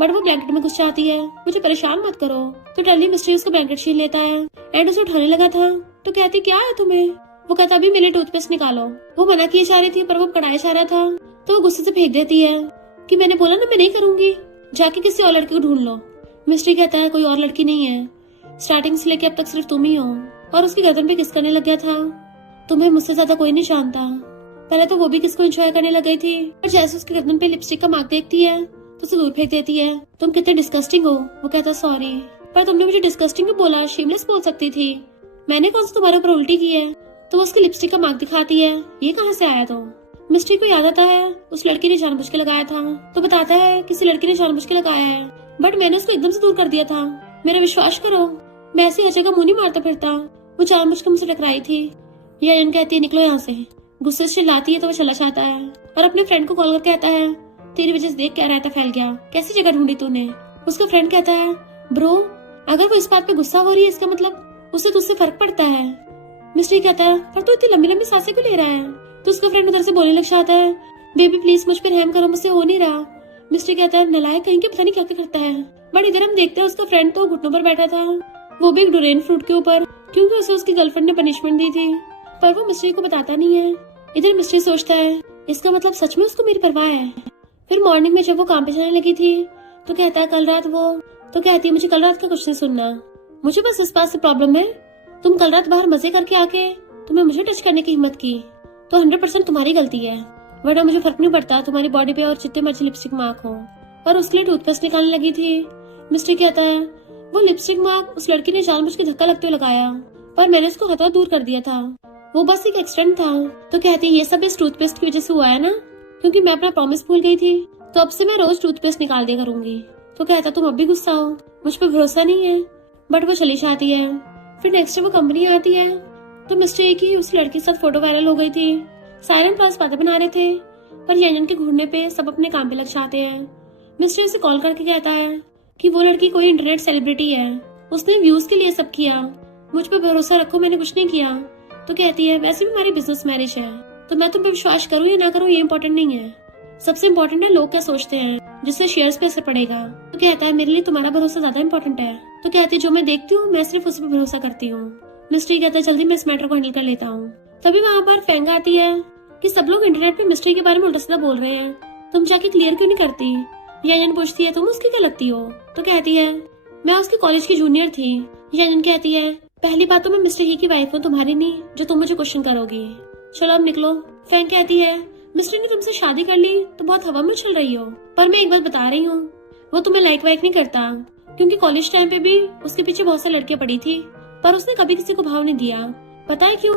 बट वो ब्लैंकेट में घुस जाती है, मुझे परेशान मत करो। तो टल्ली मिस्ट्री उसका ब्लैंकेट छीन लेता है एंड उसे उठाने लगा था। तो कहती, क्या है तुम्हें? वो कहता, अभी मेरे टूथपेस्ट निकालो। वो मना किए जा रही थी पर वो पकड़ाया जा रहा था, तो वो गुस्से से फेंक देती है कि मैंने बोला ना मैं नहीं करूंगी, जाके किसी और लड़की को ढूंढ लो। मिस्ट्री कहता है, कोई और लड़की नहीं है, स्टार्टिंग से लेके अब तक सिर्फ तुम ही हो। और उसकी गर्दन पे किस करने लग गया था। तुम्हें मुझसे ज्यादा कोई नहीं जानता। पहले तो वो भी किसको एंजॉय करने लग गई थी, और जैसे उसकी गर्दन पे लिपस्टिक का मार्क देखती है तो उसे दूर फेंक देती है। तुम कितने डिस्गस्टिंग हो। वो कहता, सॉरी, पर तुमने मुझे डिस्गस्टिंग क्यों बोला, शेमलेस बोल सकती थी। मैंने कौन सा तुम्हारे ऊपर उल्टी की है? तो वो उसकी लिपस्टिक का मार्क दिखाती है, ये कहाँ से आया? तो मिस्ट्री को याद आता है उस लड़की ने जानबूझ के लगाया था। तो बताता है किसी लड़की ने जानबूझ के लगाया है, बट मैंने उसको एकदम से दूर कर दिया था। मेरा विश्वास करो, मैं ऐसी हर जगह मुंह नहीं मारता फिरता, वो जानबूझ के मुझसे टकराई थी। यंजन कहती है, निकलो यहाँ से। गुस्से से चिल्लाती है तो वो चला जाता है और अपने फ्रेंड को कॉल करके कहता है, तेरी वजह से देख क्या रहता फैल गया, कैसी जगह ढूंढी तूने? उसका फ्रेंड कहता है, ब्रो अगर वो इस बात पे गुस्सा हो रही है इसका मतलब उससे तुझसे फर्क पड़ता है। मिस्ट्री कहता है, पर तू इतनी लंबी लंबी सांसें क्यों ले रहा है? तो उसका फ्रेंड उधर से बोलने लग जाता है, बेबी प्लीज मुझ पर रहम करो, मुझसे हो नहीं रहा। मिस्ट्री कहता है, नलायक कहीं के, पता नहीं क्या क्या करता है। बट इधर हम देखते हैं उसका फ्रेंड तो घुटनों पर बैठा था, वो भी एक डोरेन फ्रूट के ऊपर, क्योंकि उसे उसकी गर्लफ्रेंड ने पनिशमेंट दी थी, पर वो मिस्ट्री को बताता नहीं है। इधर मिस्ट्री सोचता है, इसका मतलब सच में उसको मेरी परवाह है। फिर मॉर्निंग में जब वो काम पे जाने लगी थी तो कहता है, कल रात वो। तो कहती है, मुझे कल रात का कुछ नहीं सुनना, मुझे बस इस बात से प्रॉब्लम है, तुम कल रात बाहर मजे करके आके तुमने मुझे टच करने की हिम्मत की तो 100% तुम्हारी गलती है, वरना मुझे फर्क नहीं पड़ता तुम्हारी बॉडी पे और जितने मर्जी लिपस्टिक मार्क हो। और उसके लिए टूथपेस्ट निकालने लगी थी। मिस्ट्री कहता है, वो लिपस्टिक मार्क उस लड़की ने जानबूझ के धक्का लगते हुए लगाया, पर मैंने उसको हथौड़ा दूर कर दिया था, वो बस एक एक्सीडेंट था। तो कहती है, ये सब इस टूथपेस्ट की वजह से हुआ है ना, क्योंकि मैं अपना प्रॉमिस भूल गई थी, तो अब से मैं रोज टूथपेस्ट निकाल दिया करूंगी। तो कहता, तुम अब भी गुस्सा हो, मुझ पर भरोसा नहीं है। बट वो चली जाती है। फिर नेक्स्ट वो कंपनी आती है तो मिस्ट्री की उस लड़की के साथ फोटो वायरल हो गई थी। साइलेंट प्लस बातें बना रहे थे, पर यंजन के घूरने पे सब अपने काम पे लग जाते हैं। मिस्ट्री उसे कॉल करके कहता है कि वो लड़की कोई इंटरनेट सेलिब्रिटी है, उसने व्यूज के लिए सब किया, मुझ पर भरोसा रखो, मैंने कुछ नहीं किया। तो कहती है, वैसे भी हमारी बिजनेस मैरिज है, तो मैं तुम पे विश्वास करूँ या ना करूँ ये इम्पोर्टेंट नहीं है, सबसे इम्पोर्टेंट है लोग क्या सोचते हैं, जिससे शेयर्स पे असर पड़ेगा। तो कहता है, मेरे लिए तुम्हारा भरोसा ज्यादा इम्पोर्टेंट है। तो कहती है, जो मैं देखती हूँ मैं सिर्फ उस पर भरोसा करती हूँ। मिस्ट्री कहता है, जल्दी मैं इस मैटर को हैंडल कर लेता हूँ। तभी वहाँ पर फैंग आती है कि सब लोग इंटरनेट पे मिस्ट्री के बारे में उल्टा सीधा बोल रहे हैं, तुम जाके क्लियर क्यों नहीं करती? यंजन पूछती है, तुम उसकी क्या लगती हो? तो कहती है, मैं उसकी कॉलेज की जूनियर थी। यंजन कहती है, पहली बात तो मैं मिस्टर ही की वाइफ हूँ, तुम्हारी नहीं, जो तुम मुझे क्वेश्चन करोगी। चलो अब निकलो। फैंग कहती है, मिस्टर ने तुमसे शादी कर ली तो बहुत हवा में चल रही हो, पर मैं एक बात बता रही हूँ, वो तुम्हें लाइक वाइक नहीं करता, क्योंकि कॉलेज टाइम पे भी उसके पीछे बहुत सारी लड़कियां पड़ी थी, पर उसने कभी किसी को भाव नहीं दिया। पता है क्यों?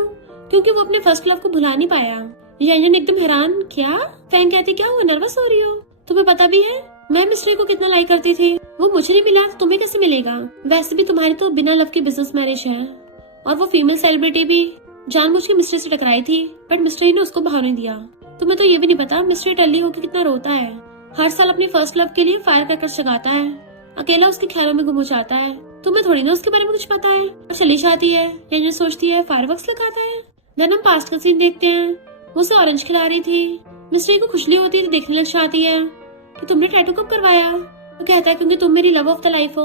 क्योंकि वो अपने फर्स्ट लव को भुला नहीं पाया। यंजन एकदम हैरान, क्या? फैंग कहती, क्या हुआ, नर्वस हो रही हो? तुम्हें पता भी है मैं मिस्ट्री को कितना लाइक करती थी। वो मुझे नहीं मिला तो तुम्हें कैसे मिलेगा? वैसे भी तुम्हारी तो बिना लव की बिजनेस मैरिज है। और वो फीमेल सेलिब्रिटी भी जानबूझ के मिस्ट्री से टकराई थी, बट मिस्ट्री ने उसको भाव नहीं दिया। तुम्हें तो ये भी नहीं पता मिस्ट्री टल्ली होकर कितना रोता है। हर साल अपनी फर्स्ट लव के लिए फायर क्रैकर्स जगाता है, अकेला उसके ख्यालों में गुम हो जाता है। तुम्हें थोड़ी ना उसके बारे में कुछ पता है। और चली जाती है, यंजन सोचती है फायरवर्क्स लगाता है। देन हम पास्ट का सीन देखते हैं। वो उसे ऑरेंज खिला रही थी। मिस्ट्री को खुशली होती है तो देखने लग जाती है कि तुमने टैटू कब करवाया? वो कहता है क्योंकि तुम मेरी लव ऑफ द लाइफ हो।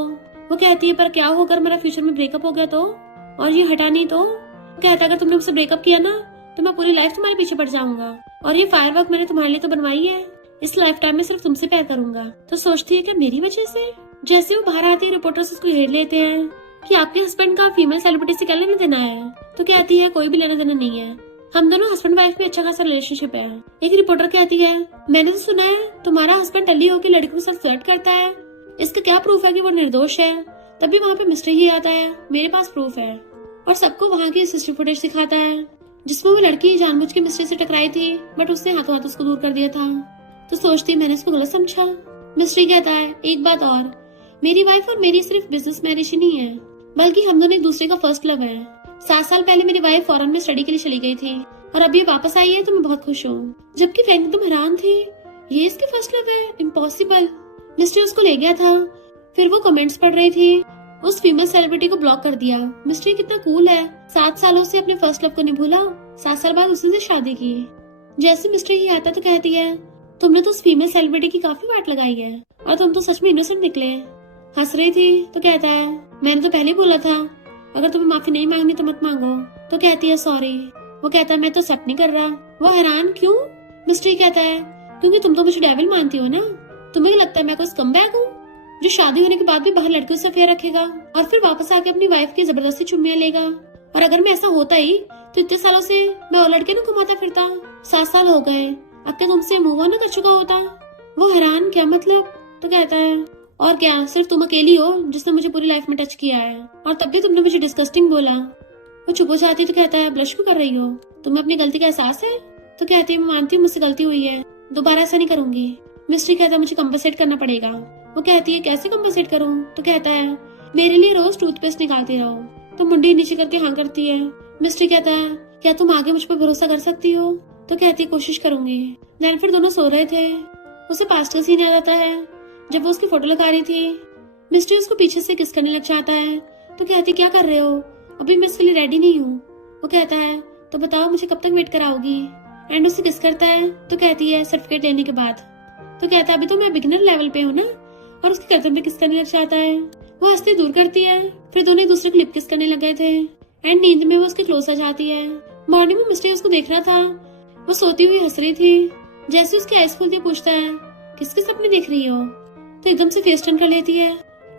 वो कहती है पर क्या हो अगर मेरा फ्यूचर में ब्रेकअप हो गया तो, और ये हटा नहीं तो? वो कहता है अगर तुमने मुझसे ब्रेकअप किया ना तो मैं पूरी लाइफ तुम्हारे पीछे पड़ जाऊंगा, और ये फायरवर्क मैंने तुम्हारे लिए तो बनवाई है, इस लाइफ टाइम में सिर्फ तुमसे प्यार करूंगा। तो सोचती है कि मेरी वजह से? जैसे वो बाहर आती है रिपोर्टर्स उसको घेर लेते हैं कि आपके हस्बैंड का फीमेल सेलिब्रिटी से क्या लेना देना है? तो कहती है कोई भी लेना देना नहीं है, हम दोनों हस्बैंड वाइफ में अच्छा खासा रिलेशनशिप है। एक रिपोर्टर कहती है मैंने तो सुना है तुम्हारा हस्बैंड टल्ली होकर लड़कियों के साथ फ्लर्ट करता है, इसका क्या प्रूफ है कि वो निर्दोष है? तभी वहाँ पे मिस्टर ही आता है, मेरे पास प्रूफ है, और सबको वहाँ की सीसीटीवी फुटेज दिखाता है जिसमें वो लड़की जानबूझ के मिस्टर से टकराई थी, बट उसने हाथों हाथ उसको दूर कर दिया था। तो सोचती मैंने इसको गलत समझा। मिस्ट्री कहता है एक बात और, मेरी वाइफ और मेरी सिर्फ बिजनेस मैरिज ही नहीं है, बल्कि हम दोनों एक दूसरे का फर्स्ट लव है। 7 साल पहले मेरी वाइफ फॉरेन में स्टडी के लिए चली गई थी और अब ये वापस आई है तो मैं बहुत खुश हूँ। जबकि फ्रैंक तुम हैरान थी, ये इसकी फर्स्ट लव है, इम्पॉसिबल। मिस्ट्री उसको ले गया था। फिर वो कमेंट्स पढ़ रही थी, उस फीमेल सेलिब्रिटी को ब्लॉक कर दिया। मिस्ट्री कितना कूल है, 7 सालों से अपने फर्स्ट लव को नहीं भूला, 7 साल बाद उसी से शादी की। जैसे मिस्ट्री ही आता तो कहती है तुमने तो उस फीमेल सेलिब्रिटी की काफी वाट लगाई है और तुम तो सच में इनोसेंट निकले। हंस रही थी तो कहता है मैंने तो पहले बोला था अगर तुम्हें माफी नहीं मांगनी तो मत मांगो। तो कहती है सॉरी। वो कहता है मैं तो एक्सेप्ट नहीं कर रहा। वो हैरान, क्यों? मिस्ट्री कहता है क्योंकि तुम तो मुझे डेविल मानती हो ना, तुम्हें लगता है मैं कोई स्कमबैग हूँ जो शादी होने के बाद भी बाहर लड़कियों से अफेयर रखेगा और फिर वापस आके अपनी वाइफ की जबरदस्ती चुम्मियां लेगा। और अगर मैं ऐसा होता ही तो इतने सालों से मैं और लड़के न घुमाता फिरता। 7 साल हो गए, अब क्या तुमसे मूव ऑन कर चुका होता? वो हैरान, क्या मतलब? तो कहता है और क्या, सिर्फ तुम अकेली हो जिसने मुझे पूरी लाइफ में टच किया है, और तब भी तुमने मुझे डिस्गस्टिंग बोला। वो चुप हो जाती तो कहता है ब्लश क्यों कर रही हो, तुम्हें अपनी गलती का एहसास है? तो कहती है मैं मानती हूँ मुझसे गलती हुई है, दोबारा ऐसा नहीं करूंगी। मिस्ट्री कहता है मुझे कंपनसेट करना पड़ेगा। वो कहती है कैसे कंपनसेट करूँ? तो कहता है मेरे लिए रोज टूथपेस्ट निकालती रहो। तो मुंडी नीचे करके हाँ करती है। मिस्ट्री कहता है क्या तुम आगे मुझ पर भरोसा कर सकती हो? तो कहती है कोशिश करूंगी। देन फिर दोनों सो रहे थे, उसे पास्ट का सीन याद आता है जब वो उसकी फोटो लगा रही थी। मिस्ट्री उसको पीछे से किस करने लग जाता है। तो कहती क्या कर रहे हो, अभी मैं इसके लिए रेडी नहीं हूँ। वो कहता है तो बताओ मुझे कब तक वेट कराओगी? एंड उसे किस करता है तो कहती है सर्टिफिकेट लेने के बाद। तो कहता है अभी तो मैं बिगिनर लेवल पे हूँ ना, और उसकी गर्दन पे किस करने लग जाता है। वो हंसती दूर करती है, फिर दोनों एक दूसरे को लिप किस करने लग गए थे। एंड नींद में वो उसके क्लोज आ जाती है। मॉर्निंग में मिस्ट्री उसको देख रहा था, वो सोती हुई हंस रही थी। जैसे उसकी आइस खुलती पूछता है किसके सपने देख रही हो? तो एकदम से फेस टर्न कर लेती है,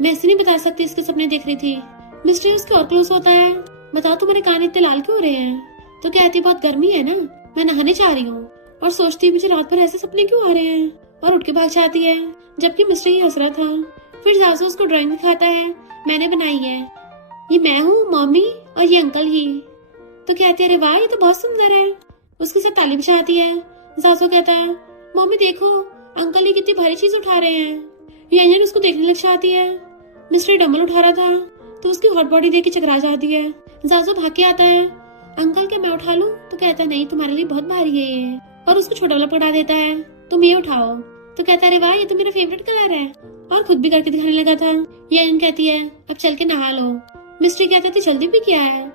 मैं ऐसे नहीं बता सकती इसके सपने देख रही थी। मिस्ट्री उसके और क्लोज होता है, बताओ तुम्हारे कान इतने लाल क्यों हो रहे हैं? तो कहती बहुत गर्मी है ना, मैं नहाने जा रही हूँ। और सोचती मुझे रात भर ऐसे सपने क्यों आ रहे हैं, और उठ के भाग जाती है। जबकि मिस्ट्री हंस रहा था। फिर जासू उसको ड्राइंग दिखाता है, मैंने बनाई है, ये मैं हूँ, मम्मी और ये अंकल ही। तो कहती है अरे वाह ये तो बहुत सुंदर है। उसके साथ ताली बजाती है। जासू कहता है मम्मी देखो अंकल ये कितनी भारी चीज उठा रहे हैं। यंजन उसको देखने लग जाती है। मिस्ट्री डंबल उठा रहा था तो उसकी हॉट बॉडी देख के चकरा जाती है। जासू भाग के आता है, अंकल क्या मैं उठा लूं? तो कहता है नहीं तुम्हारे लिए बहुत भारी है ये, और उसको छोटा वाला पकड़ा देता है, तुम ये उठाओ। तो कहता है अरे वाह ये तो मेरा फेवरेट कलर है, और खुद भी करके दिखाने लगा था। यंजन कहती है अब चल के नहा लो। मिस्ट्री कहता है जल्दी भी क्या है,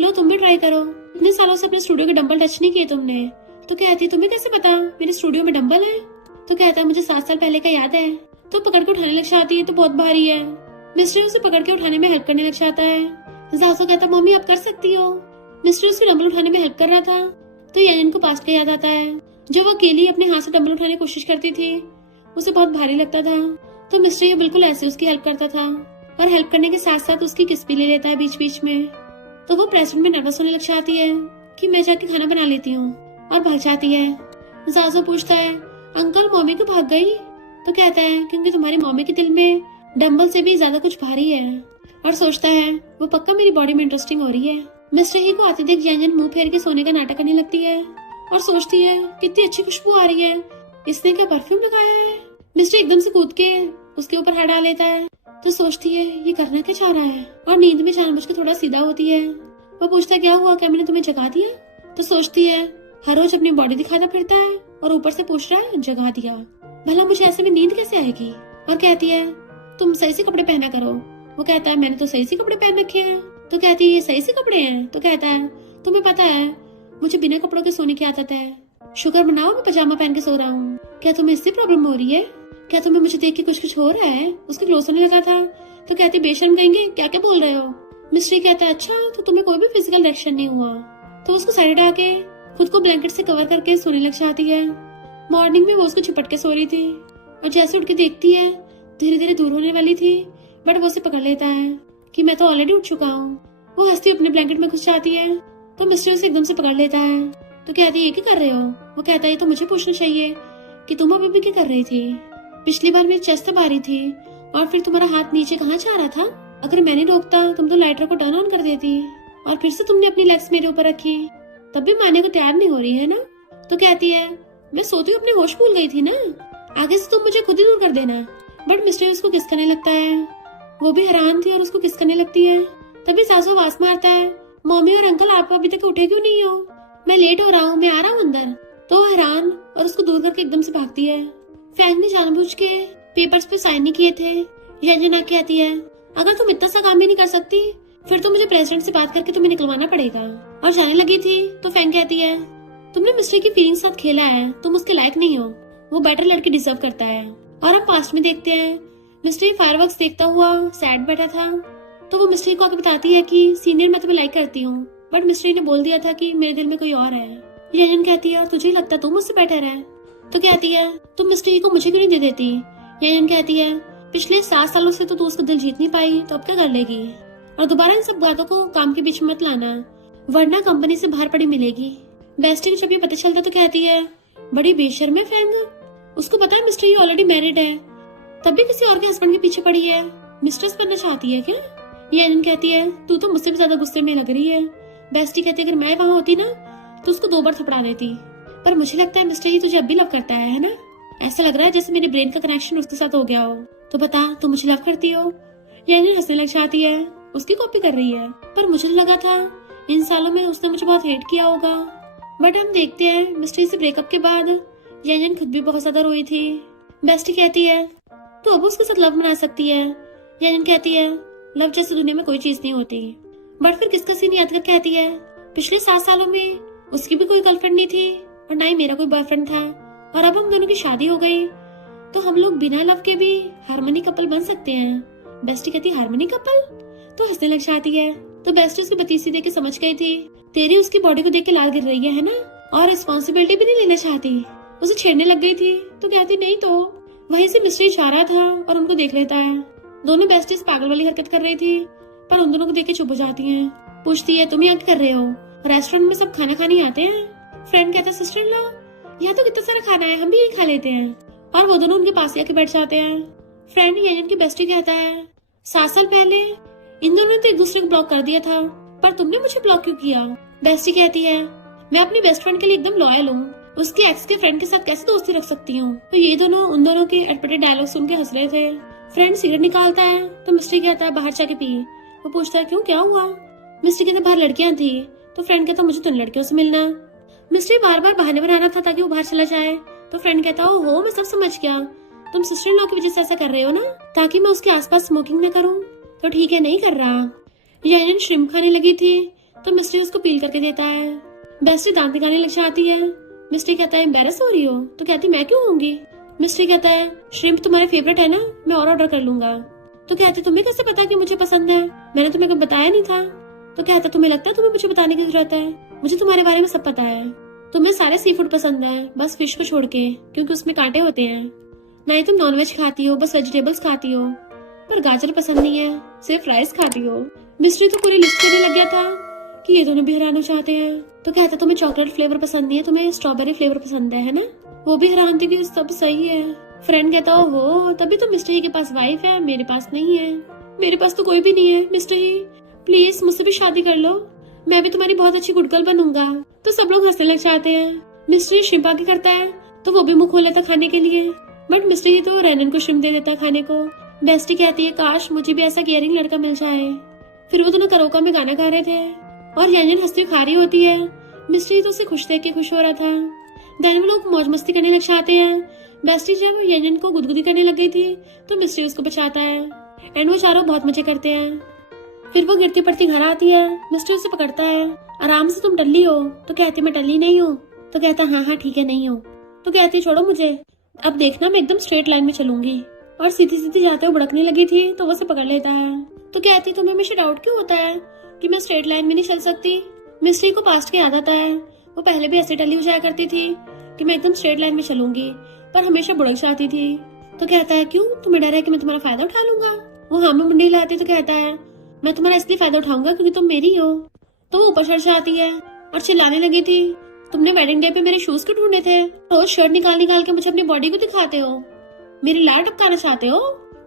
लो तुम भी ट्राई करो, इतने सालों से अपने स्टूडियो के डंबल टच नहीं किए तुमने। तो कहती है तुम्हें कैसे पता मेरे स्टूडियो में डंबल है? तो कहता है मुझे 7 साल पहले का याद है। तो पकड़ के उठाने लग जाती है तो बहुत भारी है। मिस्ट्री उसे पकड़ के उठाने में हेल्प करने लग जाता है। जासू कहता है मम्मी आप कर सकती हो। मिस्ट्री उसके डंबल उठाने में हेल्प कर रहा था तो यंजन को पास्ट का याद आता है, जो वो अकेली अपने हाथ से डंबल उठाने की कोशिश करती थी, उसे बहुत भारी लगता था। तो मिस्ट्री बिल्कुल ऐसे उसकी हेल्प करता था, और हेल्प करने के साथ साथ उसकी किस भी ले लेता है बीच बीच में। तो वो प्रेजेंट में नर्वस होने लग जाती है कि मैं जाके खाना बना लेती हूँ, और भाग जाती है। जासू पूछता है अंकल मम्मी क्यों भाग गई? तो कहता है क्योंकि तुम्हारी मम्मी के दिल में डंबल से भी ज्यादा कुछ भारी है और सोचता है वो पक्का मेरी बॉडी में इंटरेस्टिंग हो रही है। मिस्टर ही को आते देख जैन मुंह फेर के सोने का नाटक करने लगती है और सोचती है कितनी अच्छी खुशबू आ रही है, इसने क्या परफ्यूम लगाया है। मिस्टर एकदम से कूद के उसके ऊपर हाथ डाल लेता है तो सोचती है ये करना क्या चाह रहा है और नींद में जानबूझ के थोड़ा सीधा होती है। वो पूछता है क्या हुआ, क्या मैंने तुम्हें जगा दिया? तो सोचती है हर रोज अपनी बॉडी दिखाता फिरता है और ऊपर से पूछ रहा है जगा दिया, भला मुझे ऐसे में नींद कैसे आएगी। और कहती है तुम सही से कपड़े पहना करो। वो कहता है मैंने तो सही से कपड़े पहन रखे हैं। तो कहती है ये सही से कपड़े हैं? तो कहता है तुम्हें पता है मुझे बिना कपड़ों के सोने की आदत है, शुक्र मनाओ मैं पजामा पहन के सो रहा हूँ। क्या तुम्हें इससे प्रॉब्लम हो रही है? क्या तुम्हें मुझे देख के कुछ कुछ हो रहा है? उसके क्लोज होने लगा था तो कहती बेशर्म कहेंगे क्या क्या बोल रहे हो। मिस्ट्री कहता है अच्छा तो तुम्हें कोई भी फिजिकल रिएक्शन नहीं हुआ। तो उसको साइड हटा के खुद को ब्लैंकेट से कवर करके सोने लग जाती है। मॉर्निंग में वो उसको चिपट के सो रही थी और जैसे उठ के देखती है धीरे धीरे दूर होने वाली थी, बट वो उसे पकड़ लेता है कि मैं तो ऑलरेडी उठ चुका हूँ। वो हंसती अपने ब्लैंकेट में घुस जाती है तो मिस्ट्री उसे एकदम से पकड़ लेता है तो कहती है ये क्या कर रहे हो। वो कहता है तो मुझे पूछना चाहिए कि तुम अभी भी क्या कर रही थी। पिछली बार मेरी चेस्ट दबा रही थी और फिर तुम्हारा हाथ नीचे कहाँ जा रहा था। अगर मैंने रोकता तुम तो लाइटर को टर्न ऑन कर देती और फिर से तुमने अपनी लेग्स मेरे ऊपर रखी, तब भी मानने को तैयार नहीं हो रही है ना। तो कहती है मैं सोती हुई अपने होश भूल गई थी ना, आगे से तुम मुझे खुद ही दूर कर देना। बट मिस्टर उसको किस करने लगता है, वो भी हैरान थी और उसको किस करने लगती है। तभी सासू आवाज मारता है मम्मी और अंकल आप अभी तक उठे क्यों नहीं हो, मैं लेट हो रहा हूँ, मैं आ रहा हूँ अंदर। तो वो हैरान और उसको दूर करके एकदम से भागती है। फैंग ने जानबूझ के पेपर्स पे साइन नहीं किए थे। यंजन आके आती है अगर तुम इतना सा काम भी नहीं कर सकती फिर तो मुझे प्रेसिडेंट से बात करके तुम्हें निकलवाना पड़ेगा। और जाने लगी थी तो फैंग कहती है तुमने मिस्ट्री की फीलिंग्स साथ खेला है, तुम उसके लायक नहीं हो, वो बेटर लड़की डिजर्व करता है। और हम पास्ट में देखते हैं मिस्ट्री फायरवर्क्स देखता हुआ सैड बैठा था तो वो मिस्ट्री को आके बताती है कि सीनियर मैं तुम्हें लाइक करती हूँ, बट मिस्ट्री ने बोल दिया था कि मेरे दिल में कोई और है। यंजन कहती है तुझे लगता तुम मुझसे बेटर है। तो कहती है तुम मिस्ट्री को मुझे क्यों नहीं दे देती। यंजन कहती है पिछले 7 सालों से तो तू उसका दिल जीत नहीं पाई, तो अब क्या कर लेगी। और दोबारा इन सब बातों को काम के बीच में मत लाना वरना कंपनी से बाहर पड़ी मिलेगी। बेस्टी को जब ये पता चलता तो कहती है बड़ी बेशर्म है फैंग, उसको पता है मिस्ट्री ऑलरेडी मैरिड है, तब भी किसी और के हस्बैंड के पीछे पड़ी है, मिस्ट्रेस बनना चाहती है क्या। यंजन कहती है तू तो मुझसे भी ज्यादा गुस्से में लग रही है। बेस्टी कहती है अगर मैं वहाँ होती ना तो उसको 2 बार थपड़ा देती, पर मुझे लगता है मिस्टर ही तुझे अब भी लव करता है ना। ऐसा लग रहा है जैसे मेरे ब्रेन का कनेक्शन उसके साथ हो गया हो। तो बता तू मुझे लव करती हो। यंजन हंसने लग जाती है, उसकी कॉपी कर रही है, पर मुझे लगा था इन सालों में उसने मुझे बहुत हेट किया होगा। बट हम देखते हैं मिस्ट्री से ब्रेकअप के बाद यंजन खुद भी बहुत ज्यादा रोई थी। बेस्टी कहती है तो अब उसके साथ लव मना सकती है। यंजन कहती है लव जैसे दुनिया में कोई चीज नहीं होती। बट फिर किसका सीन याद कर कहती है पिछले 7 सालों में उसकी भी कोई गर्लफ्रेंड नहीं थी और ना ही मेरा कोई बॉयफ्रेंड था, और अब हम दोनों की शादी हो गई तो हम लोग बिना लव के भी हार्मनी कपल बन सकते हैं। बेस्टी कहती हार्मनी कपल, तो हंसने लग जाती है। तो बेस्टी उसकी बतीसी देख के समझ गई थी तेरी उसकी बॉडी को देख के लाल गिर रही है ना, और रिस्पॉन्सिबिलिटी भी नहीं लेना चाहती। उसे छेड़ने लग गई थी तो कहती नहीं। तो वहीं से मिस्ट्री जा रहा था और उनको देख लेता है। दोनों बेस्टीज पागल वाली हरकत कर रही थी पर उन दोनों को देख के चुप हो जाती हैं। पूछती है तुम यहाँ क्या कर रहे हो, रेस्टोरेंट में सब खाना खाने आते हैं। फ्रेंड कहता सिस्टर इन लॉ यहाँ तो कितना सारा खाना है, हम भी यही खा लेते हैं। और वो दोनों उनके पास आके बैठ जाते हैं। फ्रेंड यंजन की बेस्टी कहता है 7 साल पहले इन दोनों ने तो एक दूसरे को ब्लॉक कर दिया था, पर तुमने मुझे ब्लॉक क्यों किया। बेस्टी कहती है मैं अपनी बेस्ट फ्रेंड के लिए एकदम लॉयल हूँ, उसके एक्स के फ्रेंड के साथ कैसे दोस्ती रख सकती हूँ। तो ये दोनों उन दोनों के अटपटे डायलॉग सुन के हंस रहे थे। फ्रेंड सिगरेट निकालता है तो मिस्ट्री कहता है बाहर जाके पी। वो पूछता है क्यों क्या हुआ। मिस्ट्री कहता बाहर लड़कियां थी। तो फ्रेंड कहता मुझे तो लड़कियों से मिलना। मिस्ट्री बार बार बहाने बनाना था ताकि वो बाहर चला जाए। तो फ्रेंड कहता हो मैं सब समझ गया, तुम सिस्टर इन लॉ की वजह से ऐसा कर रहे हो ना ताकि मैं उसके आसपास स्मोकिंग न करूं। तो ठीक है नहीं कर रहा। यंजन श्रिम्प खाने लगी थी तो मिस्ट्री उसको पील करके देता है। बेस्टी दांत निकालने लग जाती है। मिस्ट्री कहता है एम्बेरस हो रही हो। तो कहती मैं क्यों होंगी। मिस्ट्री कहता है श्रिम्प तुम्हारे फेवरेट है ना, मैं और ऑर्डर कर लूंगा। तो कहते तुम्हें कैसे पता कि मुझे पसंद है, मैंने तुम्हें कभी बताया नहीं था। तो कहता तुम्हें लगता है तुम्हें मुझे बताने की जरूरत है, मुझे तुम्हारे बारे में सब पता है। तुम्हें सारे सी फूड पसंद है बस फिश को छोड़ के, क्योंकि उसमें कांटे होते हैं। ना ही तुम नॉनवेज खाती हो, बस वेजिटेबल्स खाती हो, पर गाजर पसंद नहीं है, सिर्फ राइस खाती हो। मिस्ट्री तो पूरी लिस्ट करने लग गया था कि ये दोनों भी हैरान हो जाते हैं। तो कहता तुम्हें चॉकलेट फ्लेवर पसंद नहीं है, तुम्हें स्ट्रॉबेरी फ्लेवर पसंद है ना। वो भी हैरान थी कि सब सही है। फ्रेंड कहता हो तभी तो मिस्टर ही के पास वाइफ है, मेरे पास नहीं है। मेरे पास तो कोई भी नहीं है। मिस्टर ही प्लीज मुझसे भी शादी कर लो, मैं भी तुम्हारी बहुत अच्छी गुड गर्ल बनूंगा। तो सब लोग हंसने लग जाते हैं। मिस्टर ही श्रिम्प आके करता है तो वो भी मुंह खोल लेता खाने के लिए, बट मिस्टर ही तो रैनन को श्रिम्प दे देता खाने को। बेस्टी कहती है काश मुझे भी ऐसा केयरिंग लड़का मिल जाए। फिर वो दोनों करोका में गाना गा रहे थे और यानिन हंसती हुई खा रही होती है। मिस्टर ही तो उसे खुश देख के खुश हो रहा था। देन वो लोग मौज मस्ती करने लग जाते हैं। बेस्टी जब यानिन को गुदगुदी करने लग गई थी तो मिस्टर उसको बचाता है एंड वो चारों बहुत मजे करते हैं। फिर वो गिरती पड़ती घर आती है। मिस्टर उसे पकड़ता है, आराम से तुम टल्ली हो। तो कहती मैं टल्ली नहीं हूँ। तो कहता हाँ ठीक है नहीं हूँ। तो कहती छोड़ो मुझे, अब देखना मैं एकदम स्ट्रेट लाइन में चलूंगी। और सीधी सीधी जाते हुए भड़कने लगी थी तो वो उसे पकड़ लेता है। तो कहती तुम्हें हमेशा डाउट क्यों होता है कि मैं स्ट्रेट लाइन में नहीं चल सकती। मिस्ट्री को पास्ट की याद आता है, वो पहले भी ऐसे टल्ली हो जाया करती थी कि मैं एकदम स्ट्रेट लाइन में चलूंगी, पर हमेशा बुड़क जाती थी। तो कहता है क्यों, तुम्हें डर है कि मैं तुम्हारा फायदा उठा लूंगा। वो हाँ में मुंडी लाती तो कहता है मैं तुम्हारा इसलिए फायदा उठाऊंगा क्योंकि तुम मेरी हो। तो वो ऊपर चढ़ जाती है और चिल्लाने लगी थी तुमने वेडिंग डे पे मेरे शूज क्यों ढूंढे थे, रोज शर्ट निकाल निकाल के मुझे अपनी बॉडी को दिखाते हो, मेरी लार टपकाना चाहते हो।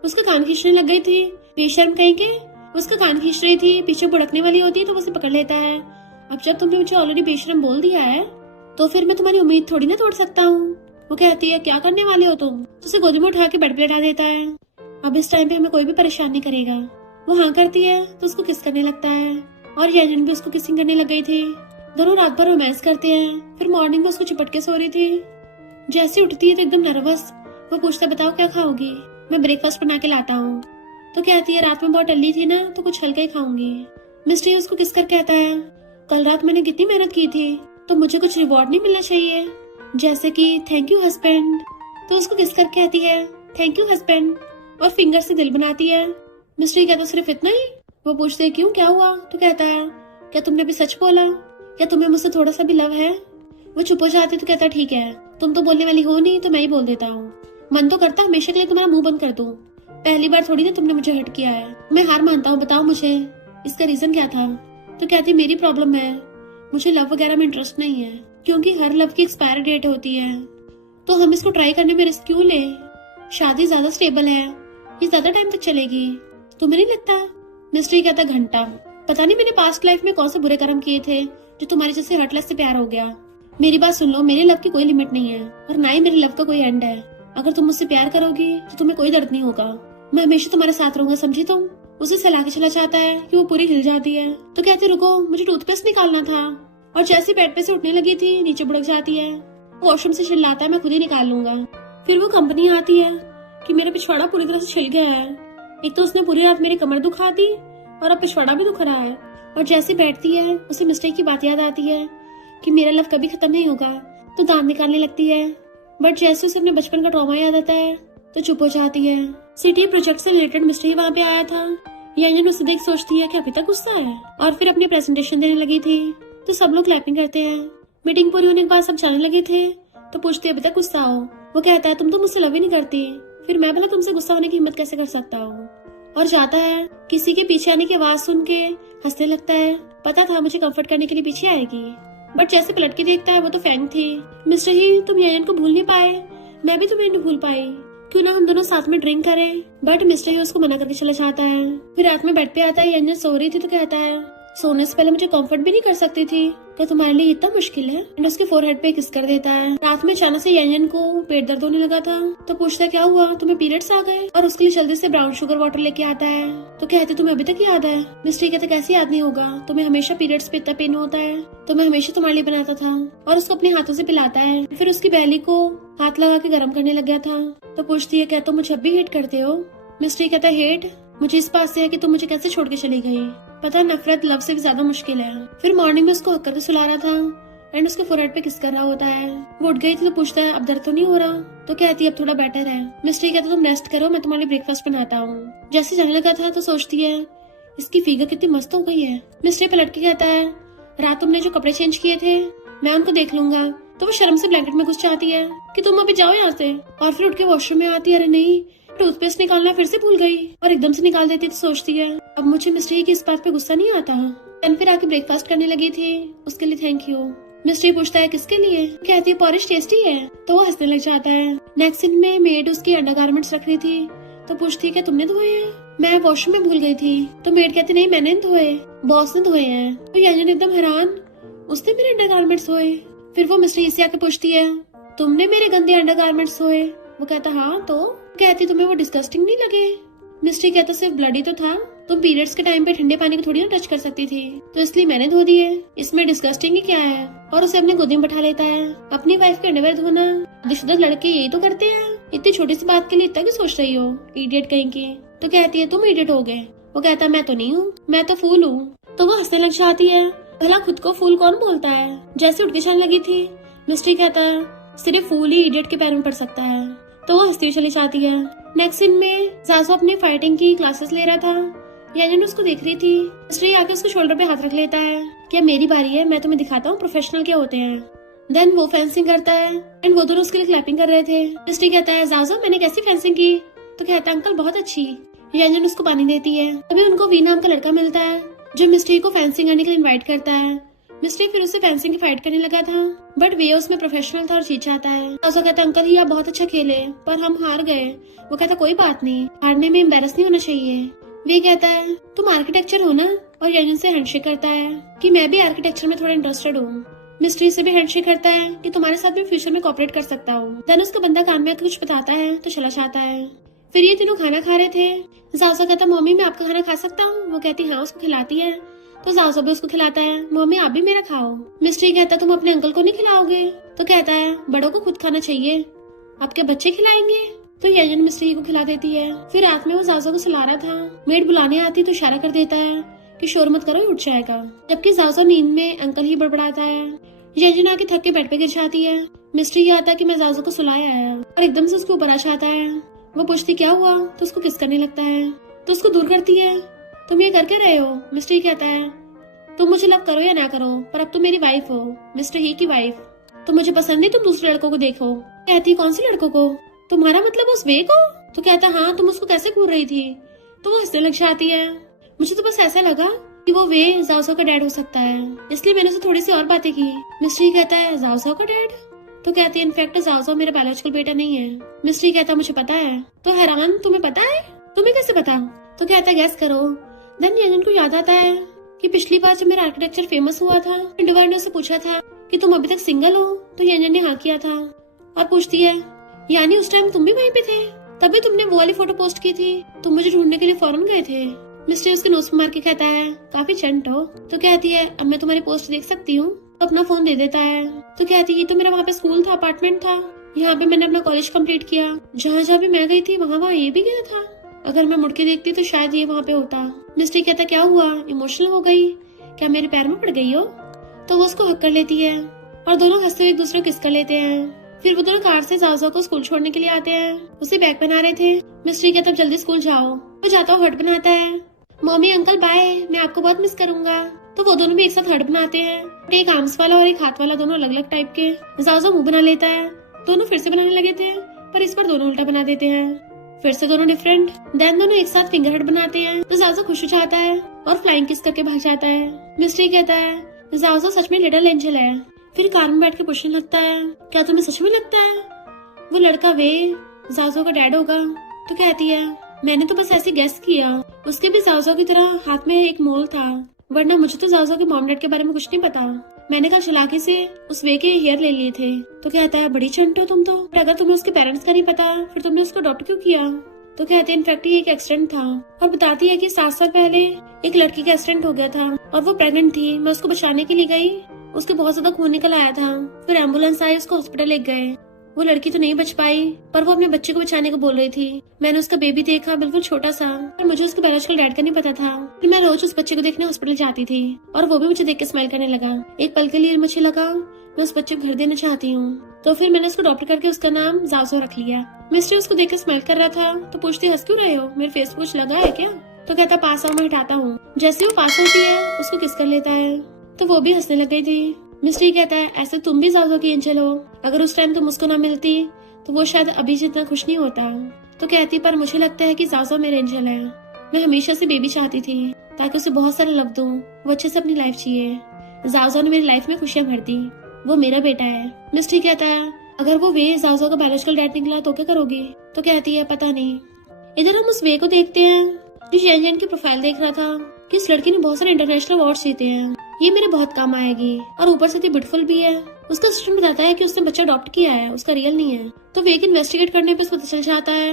उसका कान खींचने लग गई थी, बेशर्म कहीं के। उसका कान खींच रही थी, पीछे बुड़कने वाली होती है तो वो उसे पकड़ लेता है। अब जब तुमने मुझे ऑलरेडी बेशर्म बोल दिया है तो फिर मैं तुम्हारी उम्मीद थोड़ी ना तोड़ सकता हूँ। वो कहती है क्या करने वाले हो तुम। तो उसे गोदी में उठा के बेड पे लेटा देता है। अब इस टाइम पे हमें कोई भी परेशान नहीं करेगा। वो हाँ करती है तो उसको किस करने लगता है और याजिन भी उसको किसिंग करने लग गई थी। दोनों रात भर रोमांस करते हैं। फिर मॉर्निंग में उसको चिपट के सो रही थी। जैसे उठती है तो एकदम नर्वस। वो पूछता बताओ क्या खाओगी, मैं ब्रेकफास्ट बना के लाता हूँ। तो कहती है रात में बहुत टल्ली थी ना तो कुछ हल्का ही खाऊंगी। मिस्टर उसको किस कर कहता है कल रात मैंने कितनी मेहनत की थी तो मुझे कुछ रिवॉर्ड नहीं मिलना चाहिए, जैसे कि थैंक यू हस्बैंड। तो उसको किस कर कहती है थैंक यू हस्बैंड और फिंगर से दिल बनाती है। मिस्टर कहता सिर्फ इतना ही। वो पूछते क्यों क्या हुआ। तो कहता है क्या तुमने भी सच बोला, क्या तुम्हें मुझसे थोड़ा सा भी लव है। वो चुप हो जाती तो कहता ठीक है तुम तो बोलने वाली हो नहीं तो मैं ही बोल देता हूँ। मन तो करता हमेशा के लिए तुम्हारा मुंह बंद कर दूं, पहली बार थोड़ी ना तुमने मुझे हर्ट किया है। मैं हार मानता हूँ, बताओ मुझे इसका रीजन क्या था। तो कहती मेरी प्रॉब्लम है, मुझे लव वगैरह में इंटरेस्ट नहीं है क्योंकि हर लव की एक्सपायरी डेट होती है, तो हम इसको ट्राई करने में रिस्क क्यों ले। शादी ज्यादा स्टेबल है, ये ज्यादा टाइम तक चलेगी, तुम्हें नहीं लगता। मिस्ट्री कहता घंटा, पता नहीं मैंने पास्ट लाइफ में कौन से बुरे कर्म किए थे जो तुम्हारे जैसे हर्टलेस से प्यार हो गया। मेरी बात सुन लो, मेरे लव की कोई लिमिट नहीं है और ना ही मेरे लव का कोई एंड है। अगर तुम मुझसे प्यार करोगी तो तुम्हें कोई दर्द नहीं होगा, मैं हमेशा तुम्हारे साथ रहूंगा, समझी तुम। उसे सलाह के चला जाता है कि वो पूरी हिल जाती है। तो कहती रुको मुझे टूथपेस्ट निकालना था, और जैसे बेड पे से उठने लगी थी नीचे बुड़क जाती है। वॉशरूम से चिल्लाता है मैं खुद ही निकाल लूंगा। फिर वो कंपनी आती है कि मेरा पिछवाड़ा पूरी तरह से छिल गया है, एक तो उसने पूरी रात मेरी कमर दुखा दी और अब पिछवाड़ा भी दुख रहा है। और जैसे बैठती है उसे मिस्टेक की बात याद आती है कि मेरा लव कभी खत्म नहीं होगा, तो दांत निकालने लगती है। बट जैसे उसे अपने बचपन का ट्रॉमा याद आता है तो चुप हो जाती है। सिटी प्रोजेक्ट से रिलेटेड मिस्ट्री वहाँ पे आया था। यानी उसे देख सोचती है कि अभी तक गुस्सा है, और फिर अपनी प्रेजेंटेशन देने लगी थी तो सब लोग क्लैपिंग करते हैं। मीटिंग पूरी होने के बाद सब जाने लगे थे तो पूछते अभी तक गुस्सा हो। वो कहता है तुम तो मुझसे लव ही नहीं करती, फिर मैं भला तुमसे गुस्सा होने की हिम्मत कैसे कर सकता हूँ। और जाता है, किसी के पीछे आने की आवाज सुन के हंसने लगता है। पता था मुझे कंफर्ट करने के लिए पीछे आएगी, बट जैसे पलट के देखता है वो तो फैंग थी। मिस्टर ही तुम यान को भूल नहीं पाए, मैं भी तुम्हें नहीं भूल पाई, क्यों ना हम दोनों साथ में ड्रिंक करें। बट मिस्टर ही उसको मना करके चला जाता है। फिर रात में बेड पे आता है, यान सो रही थी तो कहता है सोने से पहले मुझे कंफर्ट भी नहीं कर सकती थी, क्या तुम्हारे लिए इतना मुश्किल है। एंड उसके फोरहेड पे किस कर देता है। रात में अचानक से यान को पेट दर्द होने लगा था तो पूछता है क्या हुआ, तुम्हें पीरियड्स आ गए, और उसके लिए जल्दी से ब्राउन शुगर वाटर लेके आता है। तो कहते तुम्हें अभी तक याद है। मिस्ट्री कहते कैसे याद नहीं होगा, तुम्हें हमेशा पीरियड्स पे इतना पेन होता है तो मैं हमेशा तुम्हारे लिए बनाता था, और उसको अपने हाथों से पिलाता है। फिर उसकी बैली को हाथ लगा के गर्म करने लग गया था। तो पूछती है क्या तुम मुझे अब भी हेट करते हो। मिस्ट्री कहता है हेट मुझे इस बात से है कि तुम मुझे कैसे छोड़ के चली गई, पता नफरत लव से भी ज्यादा मुश्किल है। फिर मॉर्निंग में उसको हक करके सुला रहा था एंड उसके फोरहेड पे किस कर रहा होता है। वो उठ गई थी तो पूछता है अब दर्द तो नहीं हो रहा। तो कहती है अब थोड़ा बेटर है। मिस्ट्री कहता तुम रेस्ट करो, मैं तुम्हारे ब्रेकफास्ट बनाता हूँ। जैसे जाने लगा था तो सोचती है इसकी फिगर कितनी मस्त हो गई है। मिस्ट्री पलट के कहता है रात तुमने जो कपड़े चेंज किए थे मैं उनको देख लूंगा। तो वो शर्म से ब्लैंकेट में घुस जाती है कि तुम अभी जाओ यहाँ से, और फिर उठ के वॉशरूम में आती है। अरे नहीं, टूथपेस्ट निकालना फिर से भूल गई, और एकदम से निकाल देती तो सोचती है अब मुझे मिस्ट्री की इस बात पे गुस्सा नहीं आता। एंड फिर आके ब्रेकफास्ट करने लगी थी, उसके लिए थैंक यू। मिस्ट्री पूछता है किसके लिए, कहती है पॉरिश टेस्टी है, तो वो हंसने लग जाता है। नेक्स्ट सीन में मेड उसकी अंडरगारमेंट्स रख रही थी, तो पूछती है क्या तुमने धोए हैं? मैं वॉशरूम में भूल गई थी। तो मेड कहती नहीं मैंने धोए, बॉस ने धोए हैं। तो यंजन एकदम हैरान, उसने मेरे अंडरगारमेंट्स धोए? फिर वो मिस्ट्री से आके पूछती है तुमने मेरे गंदे अंडरगारमेंट्स धोए? वो कहता हाँ। तो कहती तुम्हें वो डिस्गस्टिंग नहीं लगे? मिस्ट्री कहता सिर्फ ब्लड ही तो था, तुम पीरियड्स के टाइम पे ठंडे पानी को थोड़ी ना टच कर सकती थी, तो इसलिए मैंने धो दिए, इसमें डिस्गस्टिंग ही क्या है। और उसे अपनी गोदी में बैठा लेता है। अपनी वाइफ के अंडरवेयर धोना शादीशुदा लड़के यही तो करते हैं, इतनी छोटी सी बात के लिए इतना क्यों सोच रही हो, इडियट कहीं की। तो कहती है तुम इडियट हो गए? वो कहता मैं तो नहीं हूँ, मैं तो फूल हूँ। तो वो हंसने लग जाती है, भला खुद को फूल कौन बोलता है? जैसे उठ के चलने लगी थी। मिस्ट्री कहता है सिर्फ फूल ही इडियट के पैरों में पड़ सकता है। तो वो हंसती हुई चली जाती है। नेक्स्ट सीन में जासो अपनी फाइटिंग की क्लासेस ले रहा था, यानी उसको देख रही थी। मिस्ट्री आके उसके शोल्डर पे हाथ रख लेता है, क्या मेरी बारी है, मैं तुम्हें दिखाता हूँ प्रोफेशनल क्या होते हैं। देन वो फेंसिंग करता है एंड वो दोनों उसके लिए क्लैपिंग कर रहे थे। मिस्ट्री कहता है जासो मैंने कैसी फेंसिंग की? तो कहता है अंकल बहुत अच्छी। यानी उसको पानी देती है। तभी उनको वी नाम का लड़का मिलता है जो मिस्ट्री को फेंसिंग करने के लिए इन्वाइट करता है। मिस्ट्री फिर उससे फेंसिंग की फाइट करने लगा था, बट वे उसमें प्रोफेशनल था और जीत जाता है। जासो कहता है अंकल ही आप बहुत अच्छा खेले, पर हम हार गए। वो कहता कोई बात नहीं, हारने में एम्बेरस नहीं होना चाहिए। वे कहता है तुम आर्किटेक्चर हो ना, और यंजन से हैंडशेक करता है कि मैं भी आर्किटेक्चर में थोड़ा इंटरेस्टेड हूँ। मिस्ट्री से भी हैंडशेक करता है कि तुम्हारे साथ भी फ्यूचर में कोऑपरेट कर सकता हूँ। देन उसका बंदा कान में कुछ बताता है तो चला जाता है। फिर ये तीनों खाना खा रहे थे। जासो कहता मम्मी मैं आपका खाना खा सकता हूँ? वो कहती हाँ, उसको खिलाती है। तो जासो भी उसको खिलाता है, मम्मी आप भी मेरा खाओ। मिस्ट्री कहता तुम अपने अंकल को नहीं खिलाओगे? तो कहता है बड़ों को खुद खाना चाहिए, आपके बच्चे खिलाएंगे? तो यंजन मिस्ट्री को खिला देती है। फिर रात में वो जासो को सुला रहा था, मेड बुलाने आती तो इशारा कर देता है कि शोर मत करो, उठ जाएगा। जबकि जासो नींद में अंकल ही बड़बड़ाता है। यंजन आके थक के बेड पे गिर जाती है। मिस्ट्री आता है कि मैं जासो को सुलाया है, और एकदम से उसके ऊपर आ जाता है। वो पूछती क्या हुआ, तो उसको किस करने लगता है, तो उसको दूर करती है। तुम ये करके रहे हो? मिस्ट्री कहता है तुम मुझे लव करो या ना करो, पर अब तुम मेरी वाइफ हो, मिस्टर ही की वाइफ। तो मुझे पसंद नहीं तुम दूसरे लड़कों को देखो। कहती कौन से लड़कों को? तुम्हारा मतलब उस वे को? तो कहता हाँ, तुम उसको कैसे घूर रही थी? तो वो हंसने लग जाती है। मुझे तो बस ऐसा लगा कि वो वे जासो का डैड हो सकता है, इसलिए मैंने उसे थोड़ी सी और बातें की। मिस्ट्री कहता है जासो का डैड? तो कहती है इनफैक्ट जासो मेरा बायोलॉजिकल बेटा नहीं है। मिस्ट्री कहता मुझे पता है। तो हैरान तुम्हें पता है? तुम्हें कैसे पता? तो कहता है गैस करो। देन यंजन को याद आता है कि पिछली बार जब मेरा आर्किटेक्चर फेमस हुआ था, इंटरव्यूअर ने उससे पूछा था कि तुम अभी तक सिंगल हो, तो यंजन ने हाँ किया था। और पूछती है यानी उस टाइम तुम भी वहीं पे थे, तभी तुमने वो वाली फोटो पोस्ट की थी, तुम मुझे ढूंढने के लिए फौरन गए थे। मिस्टर उसके नोज पे मार के कहता है काफी चंट हो। तो कहती है अब मैं तुम्हारी पोस्ट देख सकती हूँ? तो अपना फोन दे देता है। तो कहती है ये तो मेरा वहाँ पे स्कूल था, अपार्टमेंट था, यहाँ पे मैंने अपना कॉलेज कंप्लीट किया, जहाँ जहाँ भी मैं गई थी वहाँ ये भी गया था, अगर मैं मुड़ के देखती तो शायद ये वहाँ पे होता। मिस्ट्री कहता क्या हुआ, इमोशनल हो गई क्या, मेरे पैर में पड़ गई हो? तो वो उसको हक कर लेती है और दोनों हंसते हुए एक दूसरे को किस कर लेते हैं। फिर वो दोनों कार से जासो को स्कूल छोड़ने के लिए आते हैं। उसे बैग पहना रहे थे। मिस्ट्री कहता अब जल्दी स्कूल जाओ। वो जाता हुआ हर्ट बनाता है, मम्मी अंकल बाय, मैं आपको बहुत मिस करूंगा। तो वो दोनों भी एक साथ हर्ट बनाते हैं, एक आर्म्स वाला और एक हाथ वाला, दोनों अलग अलग टाइप के। जासो मुंह बना लेता है। दोनों फिर से बनाने लगे थे, पर इस बार दोनों उल्टा बना देते हैं, फिर से दोनों डिफरेंट। देन दोनों एक साथ फिंगर हट बनाते हैं। तो जासो खुश हो जाता है और फ्लाइंग किस करके भाग जाता है। मिस्ट्री कहता है जासो सच में लिटिल एंजल है। फिर कार में बैठ के पूछने लगता है क्या तुम्हें सच में लगता है वो लड़का वे जासो का डैड होगा? तो कहती है मैंने तो बस ऐसे गेस किया, उसके भी जासो की तरह हाथ में एक मोल था, वरना मुझे तो जासो के मॉम डैड के बारे में कुछ नहीं पता। मैंने कल चालाकी से उस वे के हेयर ले लिए थे। तो कहता है बड़ी चंट हो तुम तो, अगर तुम्हें उसके पेरेंट्स का नहीं पता फिर तुमने उसको अडॉप्ट क्यों किया? तो कहते हैं इनफैक्ट ये एक एक्सीडेंट था, और बताती है कि 7 साल पहले एक लड़की का एक्सीडेंट हो गया था और वो प्रेग्नेंट थी। मैं उसको बचाने के लिए गई, उसके बहुत ज्यादा खून निकल आया था, फिर एम्बुलेंस आई, उसको हॉस्पिटल ले गए। वो लड़की तो नहीं बच पाई, पर वो अपने बच्चे को बचाने को बोल रही थी। मैंने उसका बेबी देखा, बिल्कुल छोटा सा, और मुझे उसके बायोलॉजिकल डैड का नहीं पता था। फिर मैं रोज उस बच्चे को देखने हॉस्पिटल जाती थी, और वो भी मुझे देख के स्माइल करने लगा। एक पल के लिए मुझे लगा मैं उस बच्चे को घर देना चाहती हूँ, तो फिर मैंने उसको अडॉप्ट करके उसका नाम जासो रख लिया। मिस्टर उसको देख के स्माइल कर रहा था, तो पूछती हंस क्यों रहे हो, मेरे फेस पे कुछ लगा है क्या? तो कहता पास आओ, मैं हटाता हूँ। जैसे वो पास होती है उसको किस कर लेता है, तो वो भी हंसने लग गई थी। मिस्ट्री कहता है ऐसे तुम भी जासो की एंजल हो, अगर उस टाइम तुम उसको ना मिलती तो वो शायद अभी जितना खुश नहीं होता। तो कहती पर मुझे लगता है कि जासो मेरे एंजल है, मैं हमेशा से बेबी चाहती थी ताकि उसे बहुत सारा लव दूं, वो अच्छे से अपनी लाइफ जिए। जासो ने मेरी लाइफ में खुशियां भर दी। वो मेरा बेटा है। मिस्ट्री कहता है अगर वो वे जाओ का बायोलॉजिकल डैड निकला तो क्या करोगी? तो कहती है पता नहीं। इधर हम उस वे को देखते हैं जो जैन की प्रोफाइल देख रहा था कि इस लड़की ने बहुत सारे इंटरनेशनल अवार्ड जीते हैं, ये मेरे बहुत काम आएगी और ऊपर से ब्यूटीफुल भी है। उसका सिस्टम बताता है कि उसने बच्चा अडॉप्ट किया है, उसका रियल नहीं है। तो वे इन्वेस्टिगेट करने पर पता चल जाता है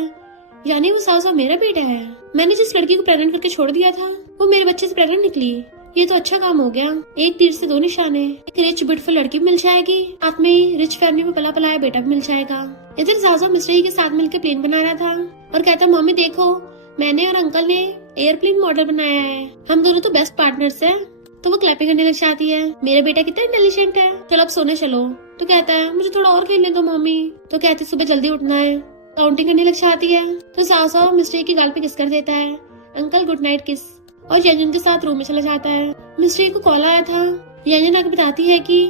यानी वो साउसा मेरा बेटा है। मैंने जिस लड़की को प्रेग्नेंट करके छोड़ दिया था वो मेरे बच्चे से प्रेग्नेंट निकली। ये तो अच्छा काम हो गया, एक तीर से दो निशाने। एक रिच ब्यूटीफुल लड़की भी मिल जाएगी, साथ में रिच फैमिली में पला पलाया बेटा भी मिल जाएगा। इधर साउसा मिस्ट्री के साथ मिलकर प्लेन बना रहा था और कहता है मम्मी देखो मैंने और अंकल ने एयरप्लेन मॉडल बनाया है, हम दोनों तो बेस्ट पार्टनर्स हैं। तो वो क्लैपिंग करने लग जाती है, मेरा बेटा कितना इंटेलिजेंट है, चलो अब सोने चलो। तो कहता है मुझे थोड़ा और खेलने दो मम्मी। तो कहती सुबह जल्दी उठना है। काउंटिंग करने लग जाती है तो सासा मिस्ट्री की गाल पे किस कर देता है, अंकल गुड नाइट किस, और जैन के साथ रूम में चला जाता है। मिस्ट्री को कॉल आया था, जैन आके बताती है कि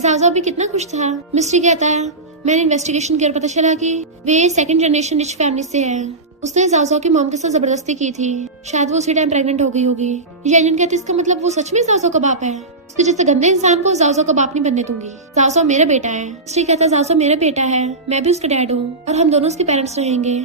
जाजा भी कितना खुश था। मिस्ट्री कहता है मैंने इन्वेस्टिगेशन किया और पता चला कि वे सेकंड जनरेशन रिच फैमिली से है, उसने जाओ की मॉम के साथ जबरदस्ती की थी, शायद वो उसी टाइम प्रेग्नेंट हो गई होगी। जैन कहती इसका मतलब वो सच में जाओ का बाप है, उसके जैसे गंदे इंसान को जाओ का बाप नहीं बनने दूंगी। जाओ मेरा बेटा है। मिस्ट्री कहता जाओ मेरा बेटा है, मैं भी उसका डैड हूँ और हम दोनों उसके पेरेंट्स रहेंगे।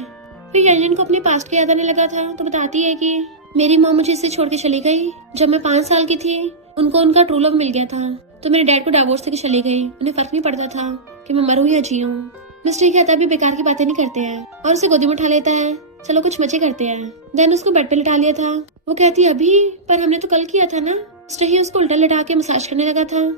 फिर जैन को अपने पास्ट का याद आने लगा था तो बताती है कि मेरी मॉम मुझे इससे छोड़ के चली गई जब मैं 5 साल की थी, उनको उनका ट्रू लव मिल गया था तो मेरे डैड को डिवोर्स देके चली गई, उन्हें फर्क नहीं पड़ता था कि मैं मरूं या जीऊं। मिस्ट्री कहता अभी बेकार की बातें नहीं करते हैं और उसे गोदी में उठा लेता है, चलो कुछ मजे करते हैं। देन उसको बेड पे लिटा लिया था। वो कहती अभी पर हमने तो कल किया था ना। मिस्ट्री ही उसको उल्टा लिटा के मसाज करने लगा था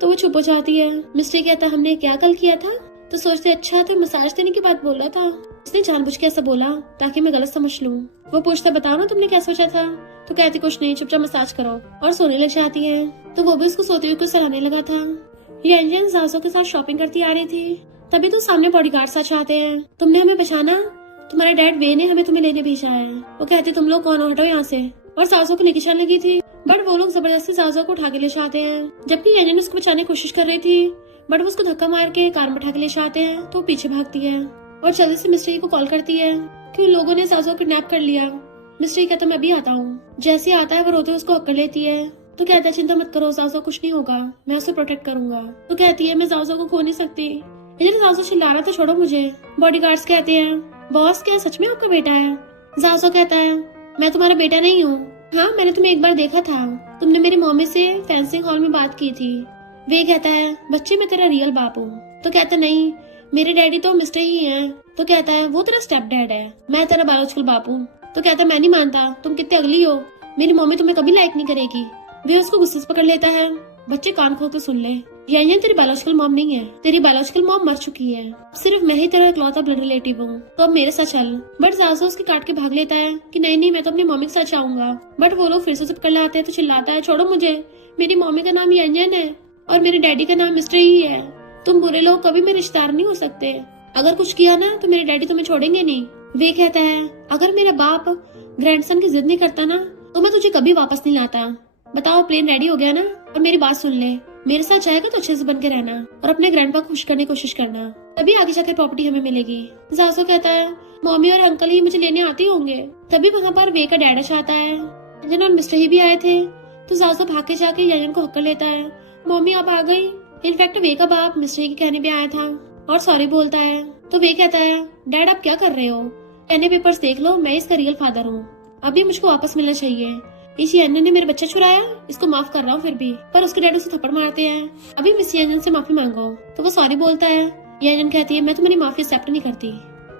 तो वो चुप हो जाती है। मिस्ट्री कहता हमने क्या कल किया था? तो सोचते अच्छा तो मसाज देने की बात बोला था, उसने जानबूझ के ऐसा बोला ताकि मैं गलत समझ लूं। वो पूछता बताओ ना तुमने क्या सोचा था? तो कहती कुछ नहीं, चुपचाप मसाज करो, और सोने लग जाती है। तो वो भी उसको सोते हुए कुछ सराहने लगा था। ये जाजो के साथ शॉपिंग करती आ रही थी, तभी तो सामने बॉडीगार्ड्स आ जाते हैं। तुमने हमें पहचाना? तुम्हारे डैड वे ने हमें तुम्हें लेने भेजा है। वो कहते तुम लोग कौन हो, हटो यहाँ से। और सासो को लेके चलने लगी थी बट वो लोग जबरदस्ती सासो को उठा के ले जाते हैं, जबकि एजेंट उसको बचाने की कोशिश कर रही थी बट वो उसको धक्का मार के कार में उठा के ले जाते हैं तो वो पीछे भागती है और जल्दी से मिस्ट्री को कॉल करती है कि उन लोगों ने सासो को किडनैप कर लिया। मिस्ट्री कहता मैं अभी आता हूँ। जैसे आता है वो रोते उसको हक कर लेती है तो कहता है चिंता मत करो सासो, कुछ नहीं होगा, मैं उसे प्रोटेक्ट करूंगा। तो कहती है मैं सासो को खो नहीं सकती। इधर सासो चिल्ला रहा था छोड़ो मुझे। बॉडीगार्ड्स कहते हैं बॉस क्या सच में आपका बेटा है? जासो कहता है मैं तुम्हारा बेटा नहीं हूँ, हाँ मैंने तुम्हें एक बार देखा था, तुमने मेरी मम्मी से फेंसिंग हॉल में बात की थी। वे कहता है बच्चे मैं तेरा रियल बाप हूँ। तो कहता नहीं मेरे डैडी तो मिस्टर ही हैं। तो कहता है वो तेरा स्टेप डैड है, मैं तेरा बायोलॉजिकल बाप हूँ। तो कहता मैं नहीं मानता, तुम कितने अगली हो, मेरी मम्मी तुम्हें कभी लाइक नहीं करेगी। वे उसको गुस्से से पकड़ लेता है, बच्चे कान खोल के सुन ले, ये तेरी बायोलॉजिकल मॉम नहीं है, तेरी बायोलॉजिकल मॉम मर चुकी है, सिर्फ मैं ही तेरा इकलौता ब्लड रिलेटिव हूँ, तो अब मेरे साथ चल। बट जासो उसके काट के भाग लेता है कि नहीं नहीं मैं तो अपनी मम्मी के साथ जाऊंगा। बट वो लोग फिर से पकड़ लाते हैं तो चिल्लाता है छोड़ो मुझे, मेरी मम्मी का नाम यंजन है और मेरे डैडी का नाम मिस्टर ही है, तुम बुरे लोग कभी मेरे रिश्तेदार नहीं हो सकते, अगर कुछ किया ना तो मेरे डैडी तुम्हें छोड़ेंगे नहीं। वे कहता है अगर मेरा बाप ग्रैंडसन की जिद नहीं करता ना तो मैं तुझे कभी वापस नहीं लाता। बताओ प्लेन रेडी हो गया ना, और मेरी बात सुन ले, मेरे साथ जाएगा तो अच्छे से बन के रहना और अपने ग्रैंडपा को खुश करने की कोशिश करना, तभी आगे जाकर प्रॉपर्टी हमें मिलेगी। जासो कहता है मम्मी और अंकल ही मुझे लेने आते होंगे। तभी वहाँ पर वे का डैड चाहता है, यंजन और मिस्टर ही भी आए थे। तो जासो भाग के जाके यंजन को हक्कर लेता है, मम्मी आप आ गई। इनफैक्ट वे का बाप मिस्टर के कहने भी आया था और सॉरी बोलता है। तो वे कहता है डैड आप क्या कर रहे हो, कहने पेपर्स देख लो, मैं इसका रियल फादर हूँ, अभी मुझको वापस मिलना चाहिए। इस यंजन ने मेरे बच्चा चुराया, इसको माफ कर रहा हूँ फिर भी, पर उसके डैड उसे थप्पड़ मारते हैं, अभी मिस यंजन से माफी मांगो। तो वो सॉरी बोलता है। यंजन कहती है मैं तुम्हारी माफी एक्सेप्ट नहीं करती।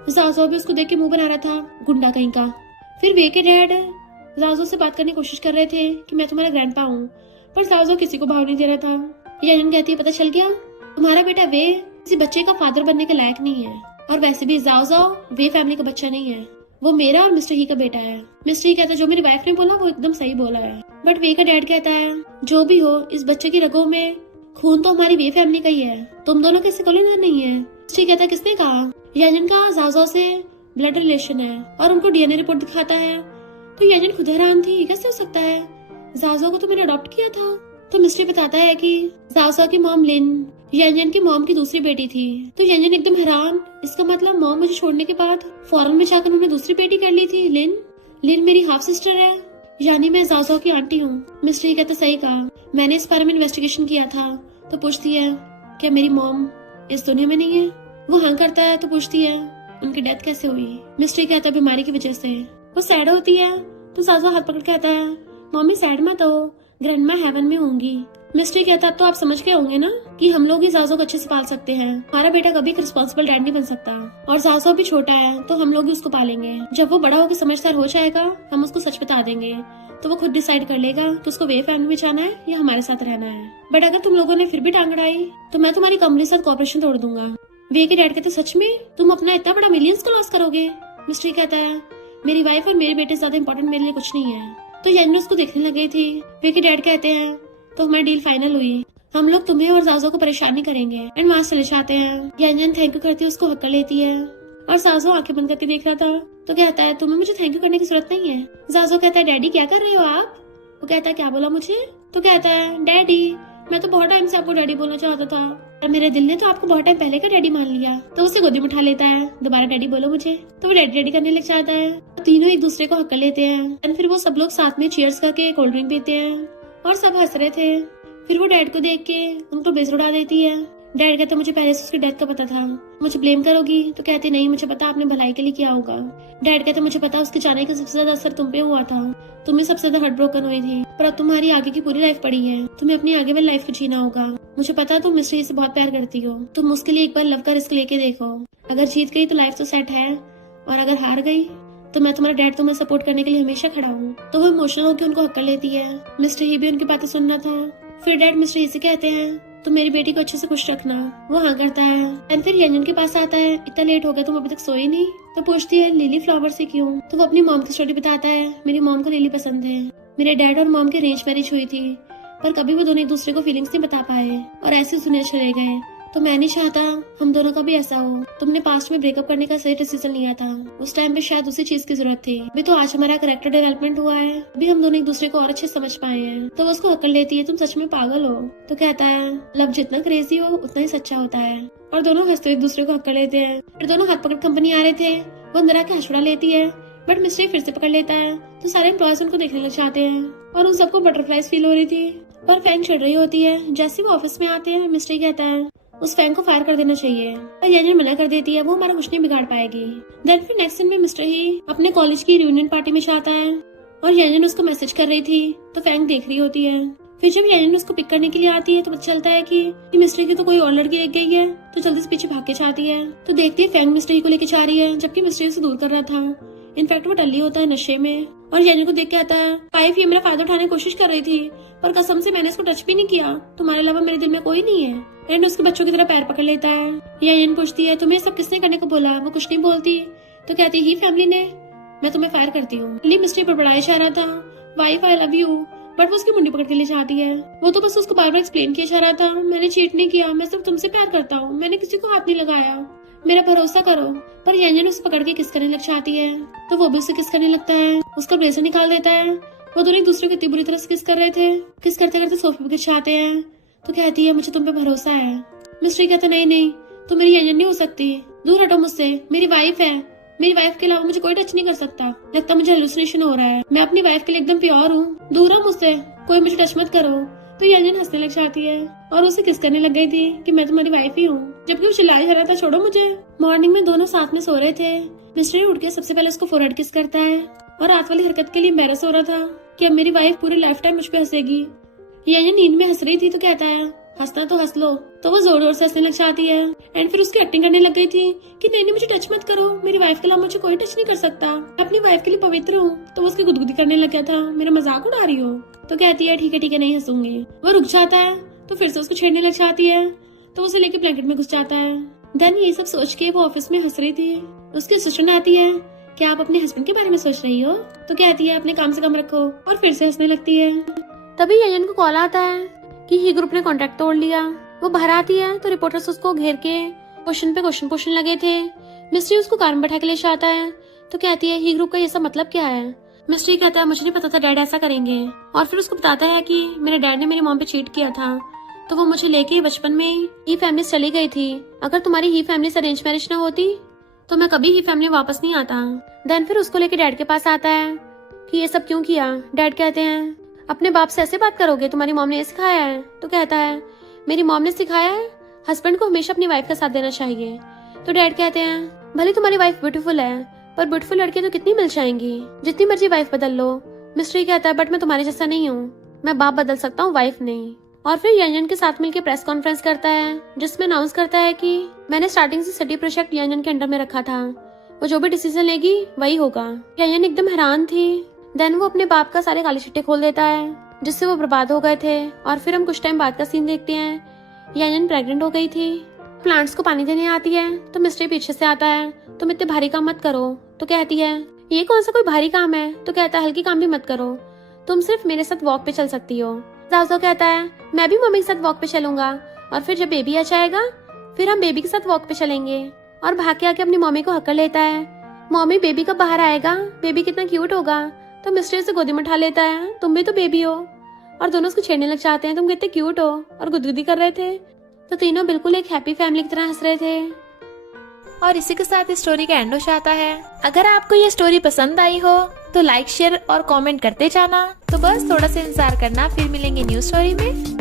जाजो भी उसको देख के मुंह बना रहा था, गुंडा कहीं का। फिर वे के डैड जाजो से बात करने की कोशिश कर रहे थे कि मैं तुम्हारा ग्रैंडपा हूँ, पर जाजो किसी को भाव नहीं दे रहा था। यंजन कहती है पता चल गया, तुम्हारा बेटा वे किसी बच्चे का फादर बनने के लायक नहीं है, और वैसे भी जाओ वे फैमिली का बच्चा नहीं है, वो मेरा और मिस्टर ही का बेटा है। मिस्टर ही कहता है जो मेरी वाइफ ने बोला वो एकदम सही बोला है। बट वे का डैड कहता है जो भी हो इस बच्चे की रगों में खून तो हमारी वे फैमिली का ही है, तुम दोनों किसी को नहीं है। मिस्टर कहता है किसने कहा? यंजन का जाजो से ब्लड रिलेशन है और उनको डीएनए रिपोर्ट दिखाता है। तो यंजन खुद हैरान थी, कैसे हो सकता है, जाजो को तो मैंने अडॉप्ट किया था। तो मिस्टर बताता है कि जाजो की मॉम लिन यंजन की मॉम की दूसरी बेटी थी। तो यंजन एकदम हैरान, इसका मतलब मॉम मुझे छोड़ने के बाद फॉरेन में जाकर उन्होंने दूसरी बेटी कर ली थी। लिन मेरी हाफ सिस्टर है, यानी मैं जाजो की आंटी हूँ। मिस्टर कहता सही कहा, मैंने इस बारे में इन्वेस्टिगेशन किया था। तो पूछती है क्या मेरी मॉम इस दुनिया में नहीं है? वो हाँ करता है तो पूछती है उनकी डेथ कैसे हुई? मिस्ट्री कहता है बीमारी की वजह से। वो सैड होती है तो सासू हाथ पकड़ कहता है मम्मी सैड मत हो, ग्रैंडमा हेवन में होंगी। मिस्ट्री कहता तो आप समझ गए होंगे ना कि हम लोग ही जाजो को अच्छे से पाल सकते हैं, हमारा बेटा कभी एक रिस्पॉन्सिबल डैड नहीं बन सकता और जाजो भी छोटा है तो हम लोग ही उसको पालेंगे। जब वो बड़ा होकर समझदार हो जाएगा हम उसको सच बता देंगे तो वो खुद डिसाइड कर लेगा कि उसको वे फैमिली में जाना है या हमारे साथ रहना है। बट अगर तुम लोगों ने फिर भी टांग अड़ाई तो मैं तुम्हारी कंपनी के साथ कॉर्पोरेशन तोड़ दूंगा। वे के डैड कहते सच में तुम अपना इतना बड़ा मिलियंस को लॉस करोगे? मिस्ट्री कहता है मेरी वाइफ और मेरे बेटे ज्यादा इंपॉर्टेंट मेरे लिए कुछ नहीं है। तो यानी उसको देखने लग गई थी। वे के डैड कहते हैं तो हमारी डील फाइनल हुई, हम लोग तुम्हें और जाजो को परेशान नहीं करेंगे। एंड वहाँ चले जाते हैं। यान थैंक यू करती है, उसको हक कर लेती है और जाजो आंखें बंद करके देख रहा था तो कहता है तुम्हें मुझे थैंक यू करने की जरूरत नहीं है। जाजो कहता है डैडी क्या कर रहे हो आप? वो कहता है क्या बोला मुझे? तो कहता है डैडी मैं तो बहुत टाइम से आपको डैडी बोलना चाहता था और मेरे दिल ने तो आपको बहुत टाइम पहले का डैडी मान लिया। तो उसे गोदी में उठा लेता है, दोबारा डैडी बोलो मुझे। तो वो डैडी डैडी करने लग जाता है। तो तीनों एक दूसरे को हक कर लेते हैं एंड फिर वो सब लोग साथ में चीयर्स करके कोल्ड ड्रिंक पीते हैं और सब हंस रहे थे। फिर वो डैड को देख के उनको बेइज्जत उड़ा देती है। डैड कहता मुझे पहले से उसकी डेथ का पता था, मुझे ब्लेम करोगी? तो कहते नहीं मुझे पता आपने भलाई के लिए किया होगा। डैड कहता मुझे पता उसके जाने का सबसे ज्यादा असर तुम पे हुआ था, तुम्हें सबसे ज्यादा हार्ट ब्रोकन हुई थी, पर अब तुम्हारी आगे की पूरी लाइफ पड़ी है, तुम्हें अपनी आगे वाली लाइफ को जीना होगा। मुझे पता तुम मिस्ट्री से बहुत प्यार करती हो, तुम उसके लिए एक बार लव का रिस्क लेके देखो, अगर जीत गई तो लाइफ तो सेट है और अगर हार गई तो मैं तुम्हारा डैड तुम्हें सपोर्ट करने के लिए हमेशा खड़ा हूँ। तो वो इमोशनल होकर उनको हक कर लेती है। मिस्टर ही भी उनकी बातें सुनना था। फिर डैड मिस्टर ही से कहते हैं तो मेरी बेटी को अच्छे से खुश रखना। वो हाँ करता है एंड फिर यंजन के पास आता है, इतना लेट हो गया तुम अभी तक सोई नहीं? तो पूछती है लिली फ्लावर से क्यों? तो वो अपनी मॉम की स्टोरी बताता है, मेरी मॉम को लिली पसंद है, मेरे डैड और मॉम की अरेंज मैरिज हुई थी पर कभी वो दोनों एक दूसरे को फीलिंग्स नहीं बता पाए और ऐसे दुनिया चले गए। तो मैं नहीं चाहता हम दोनों का भी ऐसा हो। तुमने पास्ट में ब्रेकअप करने का सही डिसीजन लिया था, उस टाइम पे शायद उसी चीज की जरूरत थी। अभी तो आज हमारा कैरेक्टर डेवलपमेंट हुआ है, अभी हम दोनों एक दूसरे को और अच्छे समझ पाए हैं। तो वो उसको अकल लेती है तुम सच में पागल हो? तो कहता है लव जितना क्रेजी हो उतना ही सच्चा होता है। और दोनों हंसते एक दूसरे को हक्कर लेते हैं। फिर दोनों हाथ पकड़ कंपनी आ रहे थे, वो अंदर आके हंसुड़ा लेती है बट मिस्ट्री फिर से पकड़ लेता है। तो सारे एम्प्लॉयज उनको देखने लग जाते हैं और उन सबको बटरफ्लाइज फील हो रही थी और फैन चढ़ रही होती है। जैसे वो ऑफिस में आते हैं मिस्ट्री कहता है उस फैन को फायर कर देना चाहिए और यानी मना कर देती है, वो हमारा कुछ नहीं बिगाड़ पाएगी। देन फिर नेक्स्ट सीन में मिस्टर ही अपने कॉलेज की रियूनियन पार्टी में जाता है और यानी उसको मैसेज कर रही थी तो फैंग देख रही होती है। फिर जब यानी उसको पिक करने के लिए आती है तो पता चलता है कि मिस्टर की तो कोई और लड़की देख गई है तो जल्दी से पीछे भाग के जाती है। तो देखती है फैंग मिस्टर को लेके जा रही है जबकि मिस्टर से दूर कर रहा था। इनफैक्ट वो टल्ली होता है नशे में और यानी को देख के आता है पाइप ये मेरा फायदा उठाने की कोशिश कर रही थी पर कसम से मैंने इसको टच भी नहीं किया, तुम्हारे अलावा मेरे दिल में कोई नहीं है। एंड उसके बच्चों की तरह पैर पकड़ लेता है। यान पूछती है तुम्हें सब किसने करने को बोला? वो कुछ नहीं बोलती तो कहती ही फैमिली ने, मैं तुम्हें फायर करती हूँ। मिस्ट्री पर बड़ाया जा रहा था wife I love you but वो उसकी मुंडी पकड़ के ले जाती है। वो तो बस उसको बार बार एक्सप्लेन किया जा रहा था मैंने चीट नहीं किया, मैं सिर्फ तुमसे प्यार करता हूँ, मैंने किसी को हाथ नहीं लगाया, मेरा भरोसा करो। पर यान उसे पकड़ के किस करने लग जाती है तो वो भी उसे किस करने लगता है, उसका ब्रेसलेट निकाल देता है। वो दोनों एक दूसरे को इतनी बुरी तरह से किस कर रहे थे, किस करते करते सोफे पे गिर जाते हैं। तो कहती है मुझे तुम पे भरोसा है। मिस्ट्री कहता नहीं नहीं तुम मेरी यान नहीं हो सकती, दूर हटो मुझसे, मेरी वाइफ है, मेरी वाइफ के अलावा मुझे कोई टच नहीं कर सकता, लगता मुझे हेलुसिनेशन हो रहा है, मैं अपनी वाइफ के लिए एकदम प्योर हूँ, दूर हो मुझसे, कोई मुझे टच मत करो। तो यान हंसने लग जाती है और उसे किस करने लग गई थी कि मैं तुम्हारी वाइफ ही हूँ, जबकि वो चिल्लाया जा रहा था छोड़ो मुझे। मॉर्निंग में दोनों साथ में सो रहे थे। मिस्ट्री उठ के सबसे पहले उसको फोरहेड किस करता है और रात वाली हरकत के लिए एम्बैरस हो रहा था कि अब मेरी वाइफ पूरे लाइफ टाइम मुझ पे हंसेगी। यानी नींद में हंस रही थी तो कहता है हंसना तो हंस लो। तो वो जोर जोर से हंसने लग जाती है एंड फिर उसकी एक्टिंग करने लग गई थी कि नहीं नहीं मुझे टच मत करो, मेरी वाइफ के अलावा मुझे कोई टच नहीं कर सकता, अपनी वाइफ के लिए पवित्र हूँ। तो वो उसकी गुदगुदी करने लग गया था मेरा मजाक उड़ा रही हो? तो कहती है ठीक है नहीं हंसूंगी। वो रुक जाता है तो फिर से उसको छेड़ने लग जाती है तो उसे लेके ब्लैंकेट में घुस जाता है। देन ये सब सोच के वो ऑफिस में हंस रही थी। उसकी असिस्टेंट आती है क्या आप अपने हस्बैंड के बारे में सोच रही हो? तो कहती है अपने काम से कम रखो और फिर से हंसने लगती है। तभी यजन को कॉल आता है कि ही ग्रुप ने कॉन्ट्रैक्ट तोड़ लिया। वो बाहर आती है तो रिपोर्टर्स उसको घेर के क्वेश्चन पे क्वेश्चन पूछने लगे थे। मिस्ट्री उसको कार में बैठा के ले जाता है तो कहती है ही ग्रुप का ये सब मतलब क्या है? मिस्ट्री कहता है मुझे नहीं पता था डैड ऐसा करेंगे और फिर उसको बताता है कि मेरे डैड ने मेरी मॉम पे चीट किया था तो वो मुझे लेके बचपन में ही फैमिली चली गई थी। अगर तुम्हारी ही फैमिली से अरेंज मैरिज ना होती तो मैं कभी ही फैमिली वापस नहीं आता। देन फिर उसको लेके डैड के पास आता है कि ये सब क्यों किया। डैड कहते हैं अपने बाप से ऐसे बात करोगे, तुम्हारी मॉम ने ये सिखाया है? तो कहता है मेरी मॉम ने सिखाया है हस्बैंड को हमेशा अपनी वाइफ का साथ देना चाहिए। तो डैड कहते हैं भले तुम्हारी वाइफ ब्यूटीफुल है, पर ब्यूटीफुल लड़के तो कितनी मिल जाएंगी, जितनी मर्जी वाइफ बदल लो। मिस्ट्री कहता है बट मैं तुम्हारे जैसा नहीं हूँ, मैं बाप बदल सकता हूँ, वाइफ नहीं। और फिर यंजन के साथ मिलकर प्रेस कॉन्फ्रेंस करता है, जिसमें अनाउंस करता है कि मैंने स्टार्टिंग से सिटी प्रोजेक्ट यंजन के अंडर में रखा था, वो जो भी डिसीजन लेगी वही होगा। यंजन एकदम हैरान थी। देन वो अपने बाप का सारे काले चिट्टे खोल देता है, जिससे वो बर्बाद हो गए थे। और फिर हम कुछ टाइम बाद का सीन देखते हैं। यंजन प्रेग्नेंट हो गई थी। प्लांट्स को पानी देने आती है तो मिस्ट्री पीछे से आता है, तुम इतने भारी काम मत करो। तो कहती है ये कौन सा कोई भारी काम है। तो कहता है हल्की काम भी मत करो, तुम सिर्फ मेरे साथ वॉक पे चल सकती हो। जाओ कहता है मैं भी मम्मी के साथ वॉक पे चलूंगा, और फिर जब बेबी आ जाएगा फिर हम बेबी के साथ वॉक पे चलेंगे। और भाग के आके अपनी मम्मी को हक्कर लेता है, मम्मी बेबी कब बाहर आएगा, बेबी कितना क्यूट होगा। तो मिस्ट्री उसे गोदी में उठा लेता है, तुम भी तो बेबी हो। और दोनों उसको छेड़ने लग जाते हैं, तुम कितने क्यूट हो, और गुदगुदी कर रहे थे। तो तीनों बिल्कुल एक हैप्पी फैमिली की तरह हंस रहे थे। और इसी के साथ इस स्टोरी का एंड हो जाता है। अगर आपको ये स्टोरी पसंद आई हो तो लाइक शेयर और कमेंट करते जाना। तो बस थोड़ा सा इंतजार करना, फिर मिलेंगे न्यू स्टोरी में।